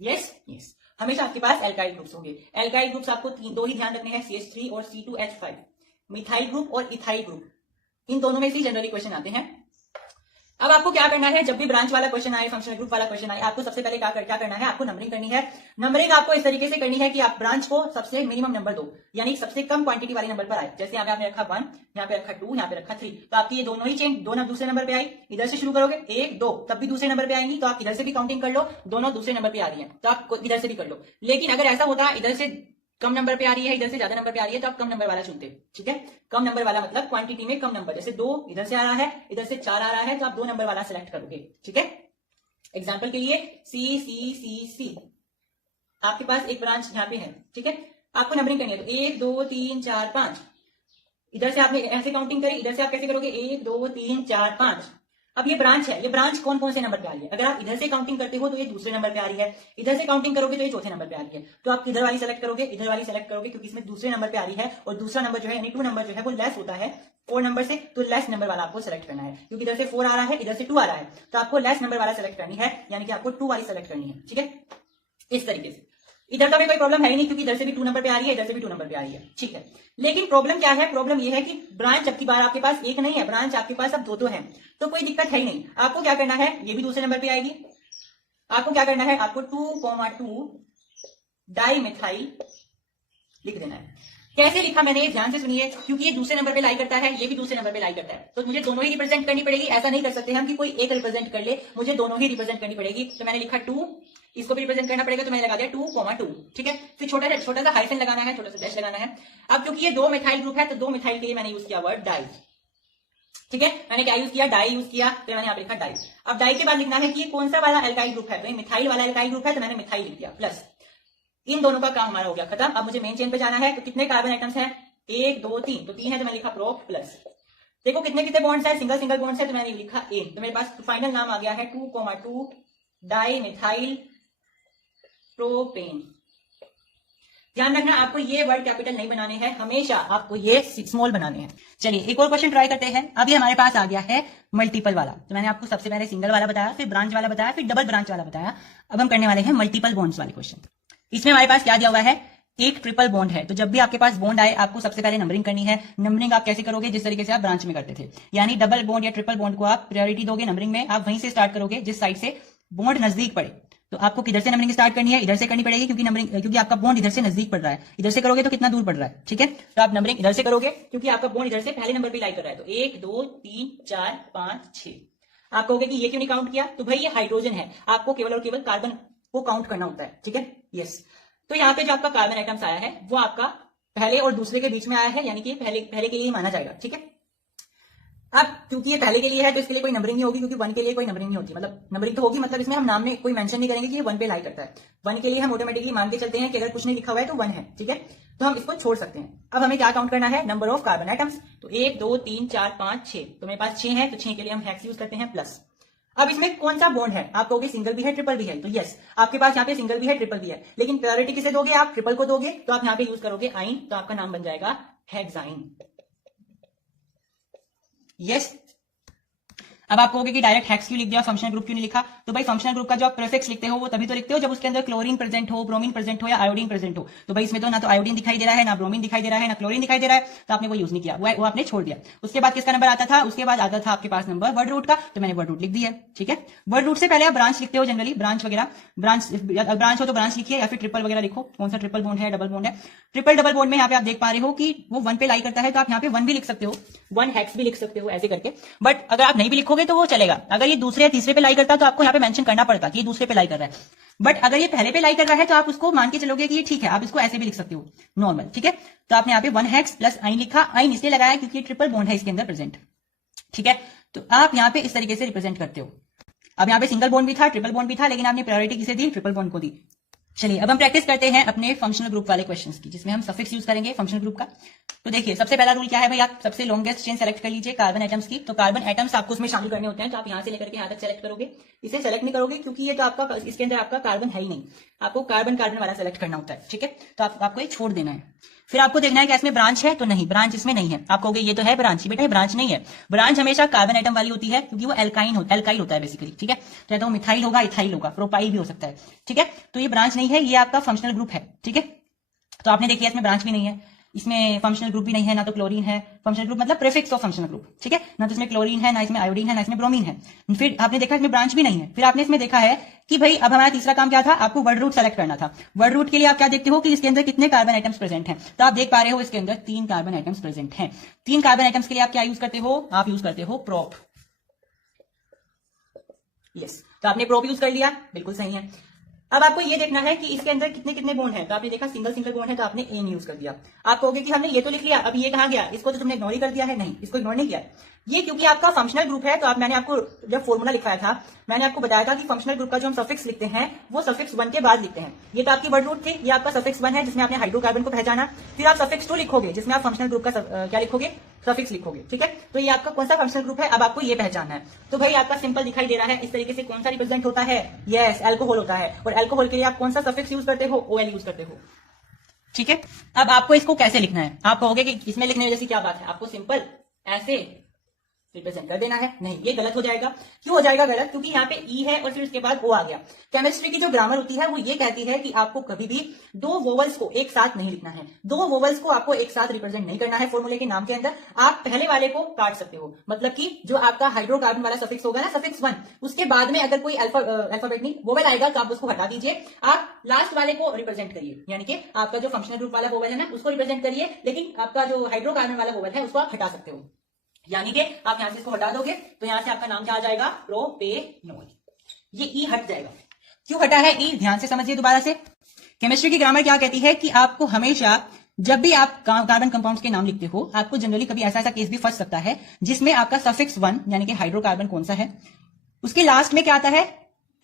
यस यस, हमेशा आपके पास एल्काइल ग्रुप्स होंगे। एल्काइल ग्रुप्स आपको दो ही ध्यान रखने हैं, CH3 और C2H5। मिथाइल ग्रुप और इथाइल ग्रुप, इन दोनों में से जनरली क्वेश्चन आते हैं। अब आपको क्या करना है, जब भी ब्रांच वाला क्वेश्चन आए, फंक्शनल ग्रुप वाला क्वेश्चन आए, आपको सबसे पहले क्या करना है, आपको नंबरिंग करनी है। नंबरिंग आपको इस तरीके से करनी है कि आप ब्रांच को सबसे मिनिमम नंबर दो, यानी सबसे कम क्वांटिटी वाले नंबर पर आए। जैसे यहाँ पे आपने रखा 1, यहाँ पे रखा 2, यहाँ पे रखा 3, तो आपकी ये दोनों ही चेन दो दूसरे नंबर पे आई। इधर से शुरू करोगे 1 2, तब भी दूसरे नंबर पे आएंगी, तो आप इधर से भी काउंटिंग कर लो, दोनों दूसरे नंबर पे आ रही है, तो आप इधर से भी कर लो। लेकिन अगर ऐसा होता है इधर से कम नंबर पे आ रही है, इधर से ज्यादा नंबर पे आ रही है, तो आप कम नंबर वाला चुनते। ठीक है, कम नंबर वाला मतलब क्वांटिटी में कम नंबर, जैसे 2 इधर से आ रहा है, इधर से 4 आ रहा है, तो आप 2 नंबर वाला सेलेक्ट करोगे। ठीक है, एग्जांपल के लिए C आपके पास एक ब्रांच यहाँ पे है। ठीक है, आपको नंबरिंग करनी है, तो 1 2 3 4 5, इधर से आपने ऐसे काउंटिंग करी, इधर से आप कैसे करोगे, 1 2 3 4 5। अब ये ब्रांच है, ये ब्रांच कौन कौन से नंबर पे आ रही है, अगर आप इधर से काउंटिंग करते हो तो ये दूसरे नंबर पे आ रही है, इधर से काउंटिंग करोगे तो ये चौथे नंबर पे आ रही है, तो आप इधर वाली सेलेक्ट करोगे, इधर वाली सेलेक्ट करोगे, क्योंकि इसमें दूसरे नंबर पे आ रही है, और दूसरा नंबर जो है यानी 2 नंबर जो है वो लेस होता है 4 नंबर से, तो लेस नंबर वाला आपको सेलेक्ट करना है, क्योंकि इधर से 4 आ रहा है, इधर से 2 आ रहा है, तो आपको लेस नंबर वाला सेलेक्ट करनी है, यानी कि आपको 2 वाली सेलेक्ट करनी है। ठीक है, इस तरीके से। इधर तो कोई प्रॉब्लम है ही नहीं, क्योंकि इधर से भी 2 नंबर पे आ रही है, इधर से भी 2 नंबर पे आ रही है। ठीक है, लेकिन प्रॉब्लम क्या है, प्रॉब्लम ये है कि ब्रांच अब की बार आपके पास एक नहीं है, ब्रांच आपके पास अब 2 है, तो कोई दिक्कत है ही नहीं। आपको क्या करना है, ये भी दूसरे नंबर पे आएगी, आपको क्या करना है, आपको 2,2 डाई मिथाइल लिख देना है। कैसे लिखा मैंने, ध्यान से सुनिए, क्योंकि ये दूसरे नंबर पे लाई करता है, ये भी दूसरे नंबर पे लाई करता है, तो मुझे दोनों ही रिप्रेजेंट करनी पड़ेगी। ऐसा नहीं कर सकते हम कि कोई एक रिप्रेजेंट कर ले, मुझे दोनों ही रिप्रेजेंट करनी पड़ेगी। तो मैंने लिखा 2, इसको भी रिप्रेजेंट करना पड़ेगा, तो मैंने लगा दिया 2,2। ठीक है, फिर छोटा सा हाइफन लगाना है, छोटा सा डैश लगाना है। अब क्योंकि ये 2 मिथाइल ग्रुप है, तो 2 मिथाइल के लिए मैंने यूज किया वर्ड डाई। ठीक है, मैंने क्या यूज किया, डाई यूज किया, तो मैंने यहाँ पे लिखा डाई। अब डाई के बाद लिखना है कि ये कौन सा वाला एल्काइल ग्रुप है, तो मिथाइल वाला एल्काइल ग्रुप है, तो मैंने मिथाइल लिख दिया प्लस। इन दोनों का काम हमारा हो गया खत्म। अब मुझे मेन चेन पे जाना है, तो कितने कार्बन आइटम्स हैं, 1 2 3, तो 3 है, तो मैंने लिखा प्रो प्लस। देखो कितने कितने बॉन्ड्स है, सिंगल सिंगल बॉन्ड्स है, तो मैंने लिखा ए, तो मेरे पास फाइनल नाम आ गया है 2,2 डाई मिथाइल प्रोपेन। ध्यान रखना, आपको ये वर्ड कैपिटल नहीं बनाने हैं, हमेशा आपको ये स्मॉल बनाने हैं। चलिए एक और क्वेश्चन ट्राई करते हैं। अभी हमारे पास आ गया है मल्टीपल वाला, तो मैंने आपको सबसे पहले सिंगल वाला बताया, फिर ब्रांच वाला बताया, फिर डबल ब्रांच वाला बताया। अब हम करने वाले हैं मल्टीपल बॉन्ड्स वाले क्वेश्चन। इसमें हमारे पास क्या दिया हुआ है, एक ट्रिपल बॉन्ड है, तो जब भी आपके पास बॉन्ड आए आपको सबसे पहले नंबरिंग करनी है। नंबरिंग आप कैसे करोगे, जिस तरीके से आप ब्रांच में करते थे, यानी डबल बॉन्ड या ट्रिपल बॉन्ड को आप प्रायोरिटी दोगे नंबरिंग में, आप वहीं से स्टार्ट करोगे जिस साइड से बॉन्ड नजदीक पड़े। तो आपको किधर से नंबरिंग स्टार्ट करनी है, इधर से करनी पड़ेगी, क्योंकि आपका बॉन्ड इधर से नजदीक पड़ रहा है। इधर से करोगे तो कितना दूर पड़ रहा है, ठीक है, तो आप नंबरिंग इधर से करोगे, क्योंकि आपका बॉन्ड इधर से पहले नंबर पे लाई कर रहा है। तो 1 2 3 4 5 6। आप कहोगे कि ये क्यों नहीं काउंट किया, तो भाई ये हाइड्रोजन है, आपको केवल और केवल कार्बन को काउंट करना होता है। ठीक है, यस, तो यहाँ पे जो आपका कार्बन आइटम्स आया है वो आपका पहले और दूसरे के बीच में आया है, यानी कि पहले के लिए माना जाएगा। ठीक है, अब क्योंकि ये पहले के लिए है तो इसके लिए कोई नंबरिंग नहीं होगी, क्योंकि 1 के लिए कोई नंबरिंग नहीं होती, मतलब नंबरिंग तो होगी, मतलब इसमें हम नाम में कोई मेंशन नहीं करेंगे कि ये 1 पे लाई करता है। 1 के लिए हम ऑटोमेटिकली मान के चलते हैं कि अगर कुछ नहीं लिखा हुआ है तो 1 है। ठीक है, तो हम इसको छोड़ सकते हैं। अब हमें क्या काउंट करना है, नंबर ऑफ कार्बन आइटम्स, तो 1 2 3 4 5 6, तो मेरे पास 6 है, तो 6 के लिए हम हेक्स यूज करते हैं प्लस। अब इसमें कौन सा बॉन्ड है, आप कहोगे सिंगल भी है ट्रिपल भी है, तो यस आपके पास यहाँ पे सिंगल भी है ट्रिपल भी है, लेकिन प्रायोरिटी किसे दोगे, आप ट्रिपल को दोगे, तो आप यहाँ पे यूज करोगे आइन, तो आपका नाम बन जाएगा हेक्साइन। यस, अब आप कहोगे कि डायरेक्ट हेक्स क्यों लिख दिया, फंक्शनल ग्रुप क्यों नहीं लिखा, तो भाई फंक्शनल ग्रुप का जो आप प्रीफिक्स लिखते हो वो तभी तो लिखते हो जब उसके अंदर क्लोरीन प्रेजेंट हो, ब्रोमीन प्रेजेंट हो या आयोडीन प्रेजेंट हो। तो भाई इसमें तो ना तो आयोडीन दिखाई दे रहा है, ना ब्रोमीन दिखाई दे रहा है, ना क्लोरीन दिखाई दे रहा है, तो आपने वो यूज नहीं किया, वो आपने छोड़ दिया। उसके बाद किसका नंबर आता था, उसके बाद आता था आपके पास नंबर वर्ड रूट का, तो मैंने वर्ड रूट लिख दिया। ठीक है, वर्ड रूट से पहले आप ब्रांच लिखते हो, जनरली ब्रांच वगैरह, ब्रांच हो तो ब्रांच लिखिए, या फिर ट्रिपल वगैरह लिखो, कौन सा ट्रिपल बॉन्ड है, डबल बॉन्ड है। ट्रिपल डबल बॉन्ड में यहाँ पे आप देख पा रहे हो कि वो 1 पे लाई करता है, तो आप यहाँ पे 1 भी लिख सकते हो, 1 हेक्स भी लिख सकते हो, ऐसे करके। बट अगर आप नहीं भी लिखोगे दोगे तो वो चलेगा। अगर ये दूसरे या तीसरे पे लाई करता तो आपको यहाँ पे मेंशन करना पड़ता कि ये दूसरे पे लाई कर रहा है, बट अगर ये पहले पे लाई कर रहा है तो आप उसको मान के चलोगे कि ये ठीक है, आप इसको ऐसे भी लिख सकते हो नॉर्मल, ठीक है। तो आपने यहाँ पे 1 हेक्स प्लस आइन लिखा, आइन इसलिए लगाया क्योंकि ट्रिपल बॉन्ड है इसके अंदर प्रेजेंट, ठीक है। तो आप यहाँ पे इस तरीके से रिप्रेजेंट करते हो। अब यहाँ पे सिंगल बॉन्ड भी था, ट्रिपल बॉन्ड भी था, लेकिन आपने प्रायोरिटी किसे दी? ट्रिपल बॉन्ड को दी। चलिए अब हम प्रैक्टिस करते हैं अपने फंक्शनल ग्रुप वाले क्वेश्चंस की, जिसमें हम सफिक्स यूज करेंगे फंक्शनल ग्रुप का। तो देखिए सबसे पहला रूल क्या है भाई, आप सबसे लॉन्गेस्ट चेन सेलेक्ट कर लीजिए कार्बन एटम्स की। तो कार्बन एटम्स आपको उसमें शामिल करने होते हैं, तो आप यहाँ से लेकर के यहाँ तक सेलेक्ट करोगे। इसे सेलेक्ट नहीं करोगे क्योंकि ये तो आपका इसके अंदर आपका कार्बन है ही नहीं, आपको कार्बन कार्बन वाला सेलेक्ट करना होता है, ठीक है। तो आपको ये छोड़ देना है। फिर आपको देखना है कि इसमें ब्रांच है तो नहीं, ब्रांच इसमें नहीं है। आप कहोगे ये तो है ब्रांच, बेटा ये ब्रांच नहीं है। ब्रांच हमेशा कार्बन एटम वाली होती है क्योंकि वो एल्काइल होता है बेसिकली, ठीक है। चाहे तो वो मिथाइल होगा, इथाइल होगा, प्रोपाइल भी हो सकता है, ठीक है। तो ये ब्रांच नहीं है, ये आपका फंक्शनल ग्रुप है, ठीक है। तो आपने देखिए इसमें ब्रांच भी नहीं है, इसमें फंक्शनल ग्रुप भी नहीं है, ना तो क्लोरीन है। फंक्शनल ग्रुप मतलब प्रीफिक्स ऑफ फंक्शनल ग्रुप, ठीक है। ना तो इसमें क्लोरीन है, ना इसमें आयोडीन है, ना इसमें ब्रोमीन है। फिर आपने देखा इसमें ब्रांच भी नहीं है। फिर आपने इसमें देखा है कि भाई अब हमारा तीसरा काम क्या था, आपको वर्ड रूट सेलेक्ट करना था। वर्ड रूट के लिए आप क्या देखते हो कि इसके अंदर कितने कार्बन आइटम्स प्रेजेंट हैं। तो आप देख पा रहे हो इसके अंदर 3 कार्बन आइटम्स प्रेजेंट हैं। 3 कार्बन आइटम्स के लिए आप क्या यूज करते हो, आप यूज करते हो प्रोप। यस, तो आपने प्रोप यूज कर लिया, बिल्कुल सही है। अब आपको ये देखना है कि इसके अंदर कितने कितने बॉन्ड हैं। तो आपने देखा सिंगल सिंगल बॉन्ड है, तो आपने एन यूज कर दिया। आप कहोगे कि हमने ये तो लिख लिया, अब ये कहाँ गया, इसको तो तुमने इग्नोर ही कर दिया है। नहीं, इसको इग्नोर नहीं किया, ये क्योंकि आपका फंक्शनल ग्रुप है। तो मैंने आपको जब फॉर्मूला लिखाया था, मैंने आपको बताया था कि फंक्शनल ग्रुप का जो हम सफिक्स लिखते हैं वो सफिक्स 1 के बाद लिखते हैं। ये तो आपकी वर्ड रूट थी, ये आपका सफिक्स 1 है जिसमें आपने हाइड्रोकार्बन को पहचाना। फिर आप सफिक्स 2 लिखोगे जिसमें आप फंक्शनल ग्रुप का क्या लिखोगे, सफिक्स लिखोगे, ठीक है। तो ये आपका कौन सा फंक्शनल ग्रुप है, अब आपको ये पहचानना है। तो भाई आपका सिंपल दिखाई दे रहा है इस तरीके से, कौन सा रिप्रेजेंट होता है, यस एल्कोहल होता है। और एल्कोहल के लिए आप कौन सा सफिक्स यूज करते हो, ओएल यूज करते हो, ठीक है। अब आपको इसको कैसे लिखना है, आप कहोगे कि इसमें लिखने जैसी क्या बात है, आपको सिंपल ऐसे रिप्रेजेंट कर देना है। नहीं, ये गलत हो जाएगा। क्यों हो जाएगा गलत, क्योंकि यहाँ पे ई है और फिर उसके बाद ओ आ गया। केमिस्ट्री की जो ग्रामर होती है वो ये कहती है कि आपको कभी भी 2 वोवल्स को एक साथ नहीं लिखना है। 2 वोवल्स को आपको एक साथ रिप्रेजेंट नहीं करना है फॉर्मूले के नाम के अंदर। आप पहले वाले को काट सकते हो, मतलब कि जो आपका हाइड्रोकार्बन वाला सफिक्स होगा ना, सफिक्स 1, उसके बाद में अगर कोई अल्फाबेट नहीं वोवेल आएगा तो आप उसको हटा दीजिए। आप लास्ट वाले को रिप्रेजेंट करिए, यानी कि आपका जो फंक्शनल ग्रुप वाला वोवेल है ना उसको रिप्रेजेंट करिए, लेकिन आपका जो हाइड्रोकार्बन वाला वोवेल है उसको आप हटा सकते हो। यानी कि आप यहां से इसको हटा दोगे तो यहां से आपका नाम क्या आ जाएगा, प्रोपेनॉल। ये ई हट जाएगा। क्यों हटा है ई, ध्यान से समझिए दोबारा से। केमिस्ट्री की ग्रामर क्या कहती है कि आपको हमेशा जब भी आप कार्बन कंपाउंड्स के नाम लिखते हो, आपको जनरली कभी ऐसा केस भी फंस सकता है जिसमें आपका सफिक्स 1 यानी कि हाइड्रोकार्बन कौन सा है, उसके लास्ट में क्या आता है,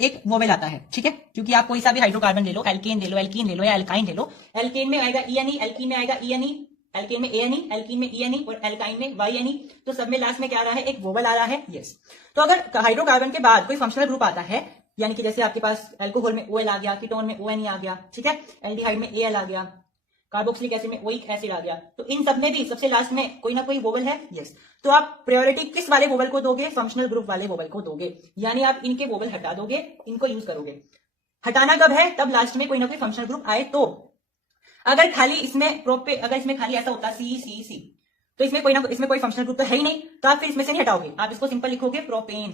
एक वोवेल आता है, ठीक है। क्योंकि आप कोई सा भी हाइड्रोकार्बन ले लो, एल्केन ले लो, एल्कीन ले लो या एल्काइन ले लो, एल्केन में आएगा ई, एल्कीन में आएगा ई, एल्केन में एनी, एल्कीन में ईएनई और एल्काइन में वाईएनई। तो सब में लास्ट में क्या आ रहा है, एक वोवेल आ रहा है, यस। तो अगर हाइड्रोकार्बन के बाद कोई फंक्शनल ग्रुप आता है, यानी कि जैसे आपके पास अल्कोहल में ओएल आ गया, कीटोन में ओएनई आ गया, ठीक है, एल्डिहाइड में एएल आ गया, कार्बोक्सिलिक एसिड में ओइक एसिड आ गया, तो इन सब में भी सबसे लास्ट में कोई ना कोई वोवेल है, यस। तो आप प्रायोरिटी किस वाले वोवेल को दोगे, फंक्शनल ग्रुप वाले वोवेल को दोगे। यानी आप इनके वोवेल हटा दोगे, इनको यूज करोगे। हटाना कब है, तब लास्ट में कोई ना कोई फंक्शनल ग्रुप आए तो। अगर खाली इसमें प्रोपे, अगर इसमें खाली ऐसा होता सी सी सी, तो इसमें कोई फंक्शनल ग्रुप तो है ही नहीं, तो आप फिर इसमें से नहीं हटाओगे, आप इसको सिंपल लिखोगे प्रोपेन।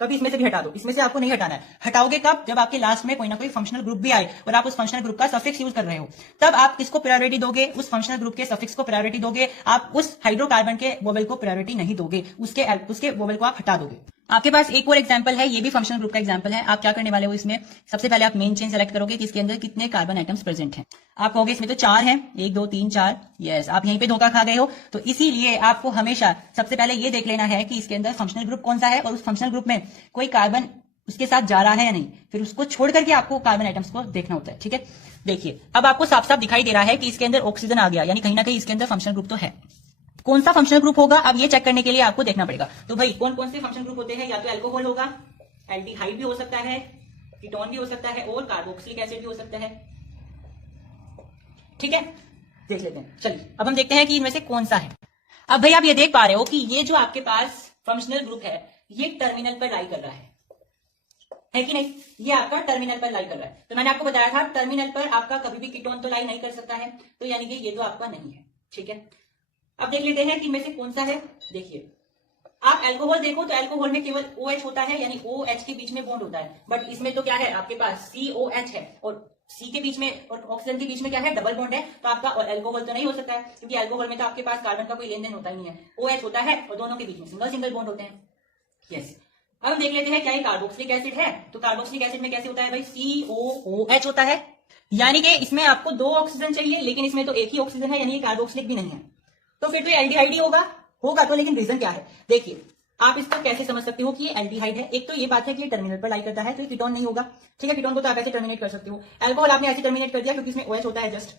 कभी इसमें से भी हटा दो, इसमें से आपको नहीं हटाना है। हटाओगे कब, जब आपके लास्ट में कोई ना कोई फंक्शनल ग्रुप भी आए और आप उस फंक्शनल ग्रुप का सफिक्स यूज कर रहे हो, तब आप किसको प्रायोरिटी दोगे, उस फंक्शनल ग्रुप के सफिक्स को प्रायोरिटी दोगे। आप उस हाइड्रोकार्बन के वोवेल को प्रायोरिटी नहीं दोगे, उसके वोवेल को आप हटा दोगे। आपके पास एक और एग्जांपल है, ये भी फंक्शनल ग्रुप का एग्जांपल है। आप क्या करने वाले हो, इसमें सबसे पहले आप मेन चेन सेलेक्ट करोगे कि इसके अंदर कितने कार्बन आइटम्स प्रेजेंट हैं। आप कहोगे इसमें तो 4 हैं, 1 2 3 4, यस। आप यहीं पे धोखा खा गए हो, तो इसीलिए आपको हमेशा सबसे पहले ये देख लेना है कि इसके अंदर फंक्शनल ग्रुप कौन सा है और उस फंक्शनल ग्रुप में कोई कार्बन उसके साथ जा रहा है या नहीं। फिर उसको छोड़ करके आपको कार्बन आइटम्स को देखना होता है, ठीक है। देखिए अब आपको साफ साफ दिखाई दे रहा है कि इसके अंदर ऑक्सीजन आ गया, यानी कहीं ना कहीं इसके अंदर फंक्शनल ग्रुप तो है। कौन सा फंक्शनल ग्रुप होगा, अब ये चेक करने के लिए आपको देखना पड़ेगा। तो भाई कौन कौन से फंक्शनल ग्रुप होते हैं, या तो अल्कोहल होगा, एल्डिहाइड भी हो सकता है, कीटोन भी हो सकता है और कार्बोक्सिलिक एसिड भी हो सकता है, ठीक है। देख लेते हैं, चलिए अब हम देखते हैं कि इनमें से कौन सा है। अब भाई आप ये देख पा रहे हो कि ये जो आपके पास फंक्शनल ग्रुप है ये टर्मिनल पर लाई कर रहा है कि नहीं, ये आपका टर्मिनल पर लाई कर रहा है। तो मैंने आपको बताया था टर्मिनल पर आपका कभी भी कीटोन तो लाई नहीं कर सकता है, तो यानी कि ये तो आपका नहीं है, ठीक है। अब देख लेते हैं कि इनमें से कौन सा है। देखिए आप अल्कोहल देखो तो अल्कोहल में केवल OH होता है, यानी OH के बीच में बॉन्ड होता है, बट इसमें तो क्या है आपके पास COH है और C के बीच में और ऑक्सीजन के बीच में क्या है, डबल बॉन्ड है। तो आपका और अल्कोहल तो नहीं हो सकता है, क्योंकि अल्कोहल में तो आपके पास कार्बन का कोई लेन देन होता ही नहीं है, OH होता है और दोनों के बीच में सिंगल सिंगल बॉन्ड होते हैं, यस। अब हम देख लेते हैं क्या ये कार्बोक्सिलिक एसिड है। तो कार्बोक्सिलिक एसिड में कैसे होता है भाई, COOH होता है, यानी कि इसमें आपको 2 ऑक्सीजन चाहिए, लेकिन इसमें तो एक ही ऑक्सीजन है, यानी ये कार्बोक्सिलिक भी नहीं है। तो फिर तो ये एल्डिहाइड ही होगा तो, लेकिन रीजन क्या है देखिए, आप इसको कैसे समझ सकते हो कि ये एल्डिहाइड है। एक तो ये बात है कि ये टर्मिनल पर लाई करता है, तो ये कीटोन नहीं होगा, ठीक है। कीटोन को तो आप ऐसे टर्मिनेट कर सकते हो, अल्कोहल आपने ऐसे टर्मिनेट कर दिया क्योंकि इसमें OH होता है जस्ट।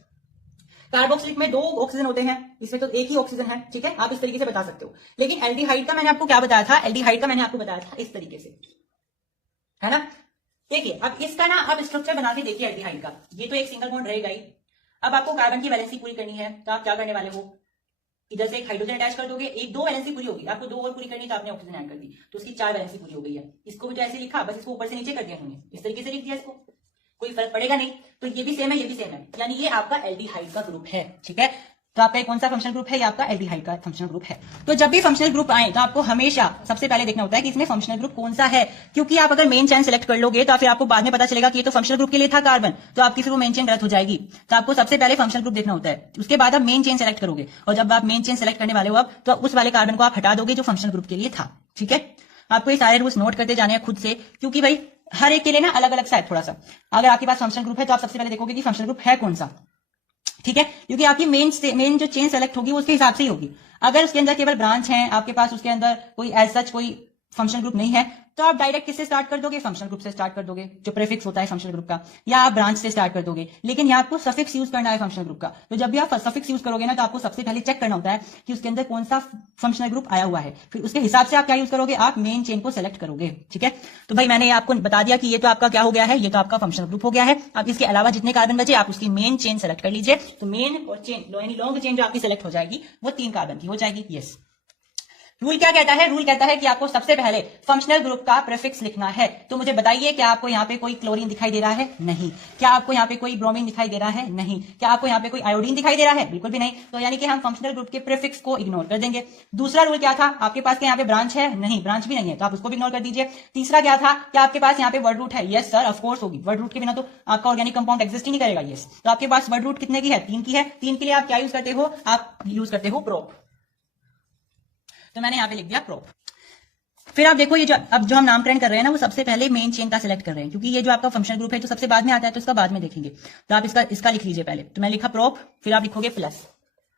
कार्बोक्सिलिक में 2 ऑक्सीजन होते हैं, इसमें तो एक ही ऑक्सीजन है, ठीक है। आप इस तरीके से बता सकते हो। लेकिन एल्डिहाइड का मैंने आपको क्या बताया था, एल्डिहाइड का मैंने आपको बताया था इस तरीके से, है ना। देखिए अब इसका ना आप स्ट्रक्चर बना के देखिए एल्डिहाइड का। ये तो एक सिंगल बॉन्ड रहेगा ही। अब आपको कार्बन की वैलेंसी पूरी करनी है, तो आप क्या करने वाले हो, इधर से एक हाइड्रोजन अटैच कर दोगे, एक 2 वैलेंसी पूरी होगी, आपको 2 और पूरी करनी, तो आपने ऑक्सीजन ऐड कर दी, तो उसकी 4 वैलेंसी पूरी हो गई है। इसको भी तो ऐसे लिखा, बस इसको ऊपर से नीचे कर दिया उन्होंने, इस तरीके से लिख दिया, इसको कोई फर्क पड़ेगा नहीं। तो ये भी सेम है, ये भी सेम है, यानी ये आपका एल्डिहाइड का ग्रुप है, ठीक है। तो आपका कौन सा फंक्शनल ग्रुप है, ये आपका एल्डिहाइड का फंक्शनल ग्रुप है। तो जब भी फंक्शनल ग्रुप आए तो आपको हमेशा सबसे पहले देखना होता है कि इसमें फंक्शनल ग्रुप कौन सा है, क्योंकि आप अगर मेन चेन सेलेक्ट कर लोगे तो फिर आपको बाद में पता चलेगा कि ये तो फंक्शनल ग्रुप के लिए था कार्बन, तो आपकी फिर वो मेन चेन गलत हो जाएगी। तो आपको सबसे पहले फंक्शनल ग्रुप देखना होता है, उसके बाद आप मेन चेन सेलेक्ट करोगे, और जब आप मेन चेन सेलेक्ट करने वाले हो अब, तो उस वाले कार्बन को आप हटा दोगे जो फंक्शनल ग्रुप के लिए था, ठीक है। आपको ये सारे रूल्स नोट करते जाने हैं खुद से, क्योंकि भाई हर एक के लिए ना अलग अलग सा है थोड़ा सा। अगर आपके पास फंक्शनल ग्रुप है तो आप सबसे पहले देखोगे कि फंक्शनल ग्रुप है कौन सा, ठीक है, क्योंकि आपकी मेन जो चेन सेलेक्ट होगी उसके हिसाब से ही होगी। अगर उसके अंदर केवल ब्रांच है, आपके पास उसके अंदर कोई एज सच कोई फंक्शनल ग्रुप नहीं है, तो आप डायरेक्ट किससे स्टार्ट कर दोगे, फंक्शनल ग्रुप से स्टार्ट कर दोगे, जो प्रीफिक्स होता है फंक्शनल ग्रुप का, या आप ब्रांच से स्टार्ट कर दोगे। लेकिन यहाँ आपको सफिक्स यूज करना है फंक्शनल ग्रुप का, तो जब भी आप सफिक्स यूज करोगे ना, तो आपको सबसे पहले चेक करना होता है कि उसके अंदर कौन सा फंक्शनल ग्रुप आया हुआ है, फिर उसके हिसाब से आप क्या यूज करोगे, आप मेन चेन को सेलेक्ट करोगे, ठीक है। तो भाई मैंने आपको बता दिया कि ये तो आपका क्या हो गया है, ये तो आपका फंक्शनल ग्रुप हो गया है। अब इसके अलावा जितने कार्बन बचे आप उसकी मेन चेन सेलेक्ट कर लीजिए, तो मेन और चेन यानी लॉन्ग चेन जो आपकी सेलेक्ट हो जाएगी वो 3 कार्बन की हो जाएगी। यस। रूल क्या कहता है, रूल कहता है कि आपको सबसे पहले फंक्शनल ग्रुप का प्रीफिक्स लिखना है। तो मुझे बताइए, क्या आपको यहाँ पे कोई क्लोरीन दिखाई दे रहा है, नहीं। क्या आपको यहाँ पे कोई ब्रोमीन दिखाई दे रहा है, नहीं। क्या आपको यहाँ पे कोई आयोडीन दिखाई दे रहा है, बिल्कुल भी नहीं। तो यानी कि हम फंक्शनल ग्रुप के प्रीफिक्स को इग्नोर कर देंगे। दूसरा रूल क्या था, आपके पास यहाँ पे ब्रांच है, नहीं, ब्रांच भी नहीं है, तो आप उसको भी इग्नोर कर दीजिए। तीसरा क्या था, क्या आपके पास यहाँ पे वर्ड रूट है, यस सर ऑफकोर्स होगी, वर्ड रूट के बिना तो आपका ऑर्गेनिक कंपाउंड एग्जिस्ट ही नहीं करेगा, यस। तो आपके पास वर्ड रूट कितने की है, 3 की है। 3 के लिए आप क्या यूज करते हो, आप यूज करते हो प्रोप, तो मैंने यहाँ पे लिख दिया प्रोप। फिर आप देखो, ये जो अब जो हम नामकरण कर रहे हैं ना, वो सबसे पहले मेन चेन का सिलेक्ट कर रहे हैं, क्योंकि ये जो आपका फंक्शनल ग्रुप है तो सबसे बाद में आता है, तो इसका बाद में देखेंगे। तो आप इसका लिख लीजिए पहले। तो मैं लिखा प्रोप, फिर आप लिखोगे प्लस।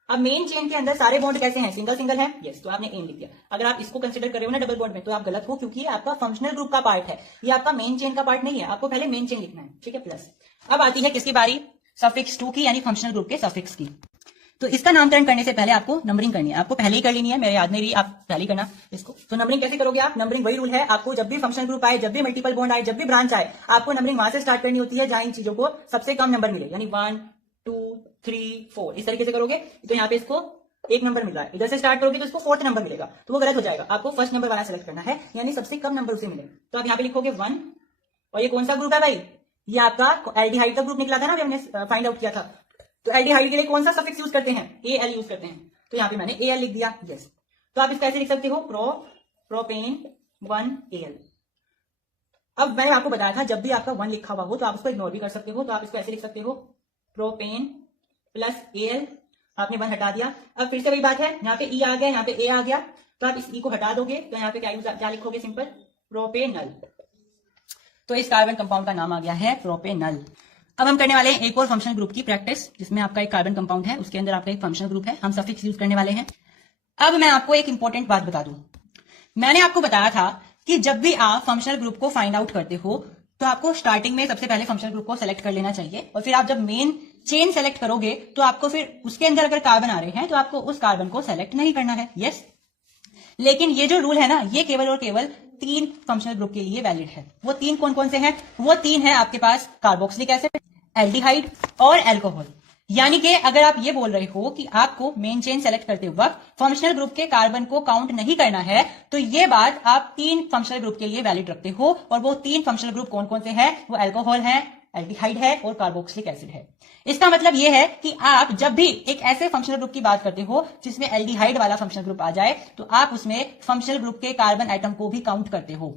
अब मेन चेन के अंदर सारे बॉन्ड कैसे हैं, सिंगल सिंगल है, यस। तो आपने एन लिख दिया। अगर आप इसको कंसीडर कर रहे हो ना डबल बॉन्ड में, तो आप गलत हो, क्योंकि ये आपका फंक्शनल ग्रुप का पार्ट है, ये आपका मेन चेन का पार्ट नहीं है। आपको पहले मेन चेन लिखना है, ठीक है, प्लस। अब आती है किसकी बारी, सफिक्स 2 की, यानी फंक्शनल ग्रुप के सफिक्स की। तो इसका नामकरण करने से पहले आपको नंबरिंग करनी है, आपको पहले ही कर लेनी है, मेरे याद नहीं रही, आप पहले ही करना इसको। तो नंबरिंग कैसे करोगे आप, नंबरिंग वही रूल है, आपको जब भी फंक्शनल ग्रुप आए, जब भी मल्टीपल बॉन्ड आए, जब भी ब्रांच आए, आपको नंबरिंग वहां से स्टार्ट करनी होती है जहां इन चीजों को सबसे कम नंबर मिले, यानी 1 2 3 4 इस तरीके से करोगे। तो यहाँ पे इसको 1 नंबर मिल रहा है, इधर से स्टार्ट करोगे तो इसको 4th नंबर मिलेगा, तो वो गलत हो जाएगा। आपको फर्स्ट नंबर वाला सेलेक्ट करना है, यानी सबसे कम नंबर उसे मिले। तो आप यहाँ पे लिखोगे 1, और ये कौन सा ग्रुप है भाई, ये आपका एल्डिहाइड का ग्रुप निकला था ना, अभी हमने फाइंड आउट किया था। तो एल्डिहाइड के लिए कौन सा सफिक्स यूज करते हैं, AL यूज करते हैं, तो यहाँ पे मैंने AL लिख दिया, यस। तो आप इसको ऐसे लिख सकते हो, प्रोपेन 1AL। अब मैंने आपको बताया था जब भी आपका 1 लिखा हुआ हो तो आप उसको इग्नोर भी कर सकते हो, तो आप इसको ऐसे लिख सकते हो, प्रोपेन प्लस AL। आपने 1 हटा दिया। अब फिर से वही बात है, यहाँ पे E आ गया, यहाँ पे A आ गया, तो आप इस E को हटा दोगे, तो यहाँ पे क्या लिखोगे, सिंपल प्रोपेनल। तो इस कार्बन कंपाउंड का नाम आ गया है प्रोपेनल। अब हम करने वाले हैं एक और फंक्शनल ग्रुप की प्रैक्टिस, जिसमें आपका एक कार्बन कंपाउंड है, उसके अंदर आपका एक फंक्शनल ग्रुप है, हम सफिक्स यूज करने वाले हैं। अब मैं आपको एक इंपॉर्टेंट बात बता दूं, मैंने आपको बताया था कि जब भी आप फंक्शनल ग्रुप को फाइंड आउट करते हो तो आपको स्टार्टिंग में सबसे पहले फंक्शनल ग्रुप को सेलेक्ट कर लेना चाहिए, और फिर आप जब मेन चेन सेलेक्ट करोगे तो आपको फिर उसके अंदर अगर कार्बन आ रहे हैं तो आपको उस कार्बन को सेलेक्ट नहीं करना है, यस। लेकिन ये जो रूल है ना, ये केवल और केवल 3 फंक्शनल ग्रुप के लिए वैलिड है। वो 3 कौन कौन से हैं, वो 3 है आपके पास कार्बोक्सिलिक एसिड, एल्डिहाइड और एल्कोहल। यानी कि अगर आप ये बोल रहे हो कि आपको मेन चेन सेलेक्ट करते वक्त फंक्शनल ग्रुप के कार्बन को काउंट नहीं करना है, तो ये बात आप 3 फंक्शनल ग्रुप के लिए वैलिड रखते हो, और वो 3 फंक्शनल ग्रुप कौन कौन से हैं, वो एल्कोहल है, एल्डिहाइड है और कार्बोक्सिलिक एसिड है। इसका मतलब ये है कि आप जब भी एक ऐसे फंक्शनल ग्रुप की बात करते हो जिसमें एल्डिहाइड वाला फंक्शनल ग्रुप आ जाए, तो आप उसमें फंक्शनल ग्रुप के कार्बन आइटम को भी काउंट करते हो।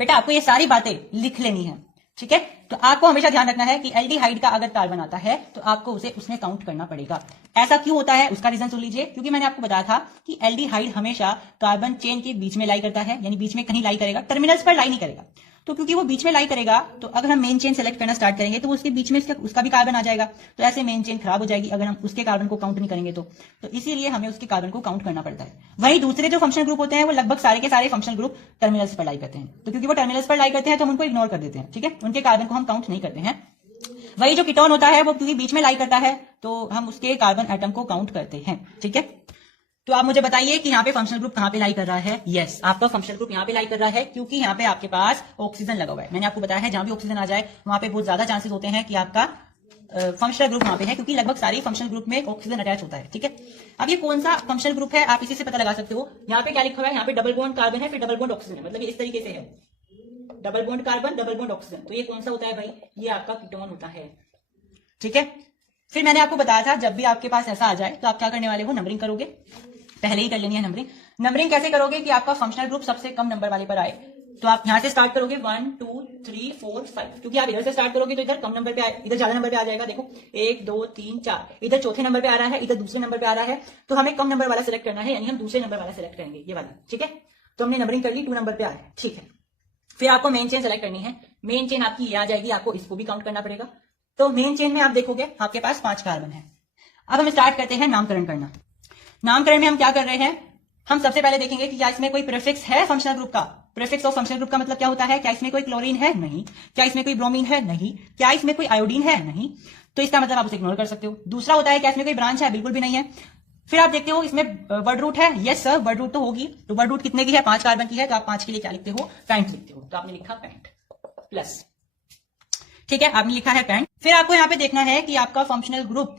बेटा आपको ये सारी बातें लिख लेनी है, ठीक है। तो आपको हमेशा ध्यान रखना है कि एल्डिहाइड का अगर कार्बन आता है तो आपको उसे उसमें काउंट करना पड़ेगा। ऐसा क्यों होता है उसका रीजन सुन लीजिए, क्योंकि मैंने आपको बताया था कि एल्डिहाइड हमेशा कार्बन चेन के बीच में लाई करता है, यानी बीच में कहीं लाई करेगा, टर्मिनल्स पर लाई नहीं करेगा। तो क्योंकि वो बीच में लाई करेगा तो अगर हम मेन चेन सेलेक्ट करना स्टार्ट करेंगे तो उसके बीच में उसका भी कार्बन आ जाएगा, तो ऐसे मेन चेन खराब हो जाएगी अगर हम उसके कार्बन को काउंट नहीं करेंगे तो इसीलिए हमें उसके कार्बन को काउंट करना पड़ता है। वहीं दूसरे जो फंक्शनल ग्रुप होते हैं वो लगभग सारे के सारे फंक्शनल ग्रुप टर्मिनल्स पर लाई करते हैं, तो क्योंकि वो टर्मिनल्स पर लाई करते हैं तो हम उनको इग्नोर कर देते हैं, ठीक है, उनके कार्बन को हम काउंट नहीं करते हैं। वही जो कीटोन होता है वो क्योंकि बीच में लाई करता है तो हम उसके कार्बन एटम को काउंट करते हैं, ठीक है। तो आप मुझे बताइए कि यहाँ पे फंक्शनल ग्रुप कहाँ पे लाई कर रहा है। यस, आपका फंक्शनल ग्रुप यहाँ पे लाई कर रहा है क्योंकि यहाँ पे आपके पास ऑक्सीजन लगा हुआ है। मैंने आपको बताया है जहां भी ऑक्सीजन आ जाए वहां पे बहुत ज्यादा चांसेस होते हैं कि आपका फंक्शनल ग्रुप वहां पे है, क्योंकि लगभग सारे फंक्शनल ग्रुप में ऑक्सीजन अटैच होता है, ठीक है। अब ये कौन सा फंक्शनल ग्रुप है आप इसी से पता लगा सकते हो। यहाँ पे क्या लिखा हुआ है, यहाँ पे डबल बॉन्ड कार्बन है, फिर डबल बॉन्ड ऑक्सीजन है, मतलब ये इस तरीके से है, double bond carbon double bond oxygen. तो ये कौन सा होता है भाई, ये आपका कीटोन होता है, ठीक है। फिर मैंने आपको बताया था जब भी आपके पास ऐसा आ जाए तो आप क्या करने वाले हो, नंबरिंग करोगे, पहले ही कर लेनी है नंबरिंग। नंबरिंग कैसे करोगे कि आपका फंक्शनल ग्रुप सबसे कम नंबर वाले पर आए, तो आप यहां से स्टार्ट करोगे 1 2 3 4 5, क्योंकि आप इधर से स्टार्ट करोगे तो इधर कम नंबर पे इधर ज्यादा नंबर पे आ जाएगा। देखो 1 2 3 4, इधर चौथे नंबर पे आ रहा है, इधर दूसरे नंबर पे आ रहा है, तो हमें कम नंबर वाला सिलेक्ट करना है, यानी हम दूसरे नंबर वाला सिलेक्ट करेंगे, ये वाला, ठीक है। तो हमने नंबरिंग कर ली, 2 नंबर पे आ रहा है, ठीक है। फिर आपको मेन चेन सेलेक्ट करनी है, मेन चेन आपकी ये आ जाएगी, आपको इसको भी काउंट करना पड़ेगा। तो मेन चेन में आप देखोगे आपके पास 5 कार्बन है। अब हम स्टार्ट करते हैं नामकरण करना। नामकरण में हम क्या कर रहे हैं, हम सबसे पहले देखेंगे कि क्या इसमें कोई प्रीफिक्स है फंक्शनल ग्रुप का। प्रीफिक्स ऑफ फंक्शनल ग्रुप का मतलब क्या होता है, क्या इसमें कोई क्लोरीन है, नहीं। क्या इसमें कोई ब्रोमीन है, नहीं। क्या इसमें कोई आयोडीन है, नहीं। तो इसका मतलब आप उसे इग्नोर कर सकते हो। दूसरा होता है क्या इसमें कोई ब्रांच है, बिल्कुल भी नहीं है। फिर आप देखते हो इसमें वर्ड रूट है, यस सर वर्ड रूट तो होगी। तो वर्ड रूट कितने की है, 5 कार्बन की है, तो आप 5 के लिए क्या लिखते हो, पेंट लिखते हो, तो आपने लिखा पेंट प्लस, ठीक है, आपने लिखा है पेंट। फिर आपको यहाँ पे देखना है कि आपका फंक्शनल ग्रुप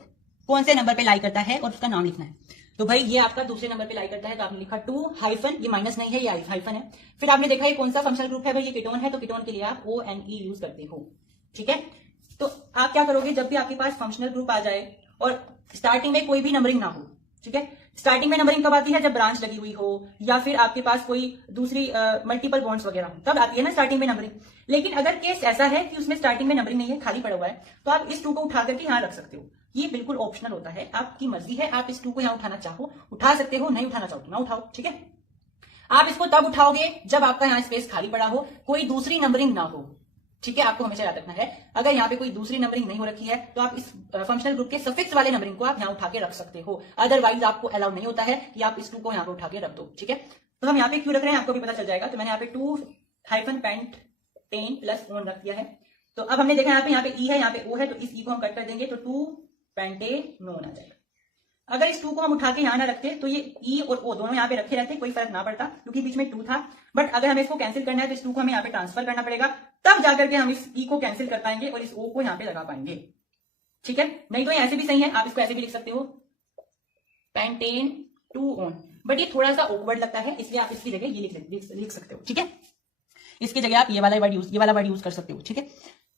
कौन से नंबर पे लाई करता है और उसका नाम लिखना है। तो भाई ये आपका दूसरे नंबर पे लाई करता है, तो आपने लिखा 2 हाइफन, ये माइनस नहीं है, ये हाइफन है। फिर आपने देखा ये कौन सा फंक्शनल ग्रुप है, भाई ये कीटोन है, तो कीटोन के लिए आप ONE यूज करते हो, ठीक है। तो आप क्या करोगे, जब भी आपके पास फंक्शनल ग्रुप आ जाए और स्टार्टिंग में कोई भी नंबरिंग ना हो, ठीक है। स्टार्टिंग में नंबरिंग कब आती है, जब ब्रांच लगी हुई हो या फिर आपके पास कोई दूसरी मल्टीपल बॉन्ड्स वगैरह हो, तब आती है ना स्टार्टिंग में नंबरिंग। लेकिन अगर केस ऐसा है कि उसमें स्टार्टिंग में नंबरिंग नहीं है, खाली पड़ा हुआ है, तो आप इस 2 को उठा करके यहां रख सकते हो। ये बिल्कुल ऑप्शनल होता है, आपकी मर्जी है, आप इस 2 को यहां उठाना चाहो उठा सकते हो, नहीं उठाना चाहो तो ना उठाओ, ठीक है। आप इसको तब उठाओगे जब आपका यहां स्पेस खाली पड़ा हो, कोई दूसरी नंबरिंग ना हो, ठीक है। आपको हमेशा याद रखना है, अगर यहाँ पे कोई दूसरी नंबरिंग नहीं हो रखी है तो आप इस फंक्शनल ग्रुप के सफिक्स वाले नंबरिंग को आप यहाँ उठा के रख सकते हो। अदरवाइज आपको अलाउ नहीं होता है कि आप इस 2 को यहाँ पे उठा के रख दो, ठीक है। तो हम यहाँ पे क्यों रख रहे हैं आपको भी पता चल जाएगा। तो मैंने यहाँ पे 2 हाइफन पेंट 10 प्लस ओन रख दिया है। तो अब हमने देखा यहाँ पे ई है, यहाँ पे ओ है, तो इस ई को हम कट कर देंगे तो 2 पेंटेनोन आ जाएगा। अगर इस 2 को हम उठा के यहां ना रखते तो ये ई और ओ दोनों यहाँ पे रखे रहते, कोई फर्क ना पड़ता, क्योंकि बीच में 2 था। बट अगर हमें इसको कैंसिल करना है तो इस 2 को हमें यहाँ पे ट्रांसफर करना पड़ेगा, तब जाकर के हम इस ई को कैंसिल कर पाएंगे और इस ओ को यहाँ पे लगा पाएंगे, ठीक है। नहीं तो ये ऐसे भी सही है, आप इसको ऐसे भी लिख सकते हो पेंटेन 2 ओन, बट ये थोड़ा सा ऑकवर्ड लगता है, इसलिए आप इसकी जगह ये लिख सकते हो, ठीक है। इसकी जगह आप ये वाला वर्ड यूज कर सकते हो, ठीक है।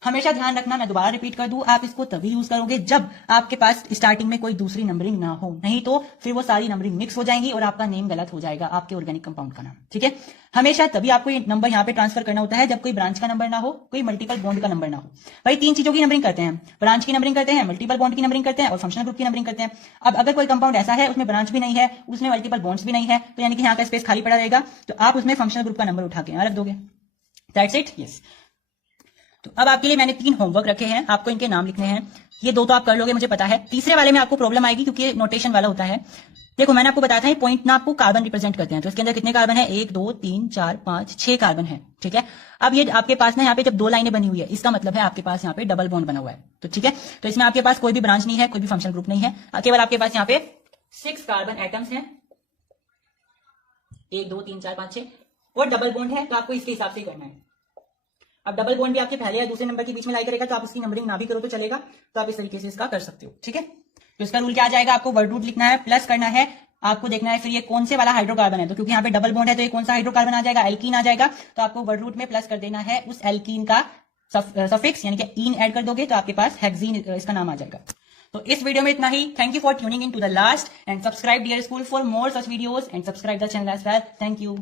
हमेशा ध्यान रखना, मैं दोबारा रिपीट कर दूं, आप इसको तभी यूज करोगे जब आपके पास स्टार्टिंग में कोई दूसरी नंबरिंग ना हो, नहीं तो फिर वो सारी नंबरिंग मिक्स हो जाएंगी और आपका नेम गलत हो जाएगा, आपके ऑर्गेनिक कंपाउंड का नाम, ठीक है। हमेशा तभी आपको ये नंबर यहाँ पे ट्रांसफर करना होता है जब कोई ब्रांच का नंबर ना हो, कोई मल्टीपल बॉन्ड का नंबर ना हो। भाई 3 चीजों की नंबरिंग करते हैं, ब्रांच की नंबरिंग करते हैं, मल्टीपल बॉन्ड की नंबरिंग करते हैं और फंक्शनल ग्रुप की नंबरिंग करते हैं। अब अगर कोई कंपाउंड ऐसा है उसमें ब्रांच भी नहीं है, उसमें मल्टीपल बॉन्ड्स भी नहीं है, तो यानी कि यहाँ का स्पेस खाली पड़ा रहेगा, तो आप उसमें फंक्शनल ग्रुप का नंबर उठा के यहाँ रख दोगे, दैट्स इट, यस। तो अब आपके लिए मैंने 3 होमवर्क रखे हैं, आपको इनके नाम लिखने हैं। ये 2 तो आप कर लोगे मुझे पता है, तीसरे वाले में आपको प्रॉब्लम आएगी क्योंकि ये नोटेशन वाला होता है। देखो मैंने आपको बताया था ये पॉइंट ना आपको कार्बन रिप्रेजेंट करते हैं, तो इसके अंदर कितने कार्बन है, 1 2 3 4 5 6 कार्बन है, ठीक है। अब ये आपके पास ना यहाँ पे जब 2 लाइनें बनी हुई है, इसका मतलब है आपके पास यहाँ पे डबल बॉन्ड बना हुआ है, तो ठीक है। तो इसमें आपके पास कोई भी ब्रांच नहीं है, कोई भी फंक्शनल ग्रुप नहीं है, केवल आपके पास यहाँ पे 6 कार्बन एटम्स हैं, 1 2 3 4 5 6, और डबल बॉन्ड है, तो आपको इसके हिसाब से ही करना है। अब डबल बॉन्ड भी आपके पहले या दूसरे नंबर के बीच में लाई करेगा, तो आप उसकी नंबरिंग ना भी करो तो चलेगा, तो आप इस तरीके से इसका कर सकते हो, ठीक है। तो इसका रूल क्या आ जाएगा, आपको वर्ड रूट लिखना है, प्लस करना है, आपको देखना है फिर ये कौन से वाला हाइड्रोकार्बन है, तो क्योंकि यहाँ पे डबल बॉन्ड है तो ये कौन सा हाइड्रोकार्बन आ जाएगा, एल्कीन आ जाएगा, तो आपको वर्ड रूट में प्लस कर देना है उस एल्कीन का सफिक्स यानी कि ईन ऐड कर दोगे तो आपके पास हेक्सीन इसका नाम आ जाएगा। तो इस वीडियो में इतना ही। Thank you for tuning in to the last and subscribe Dear School for more such videos and subscribe the channel as well. Thank you.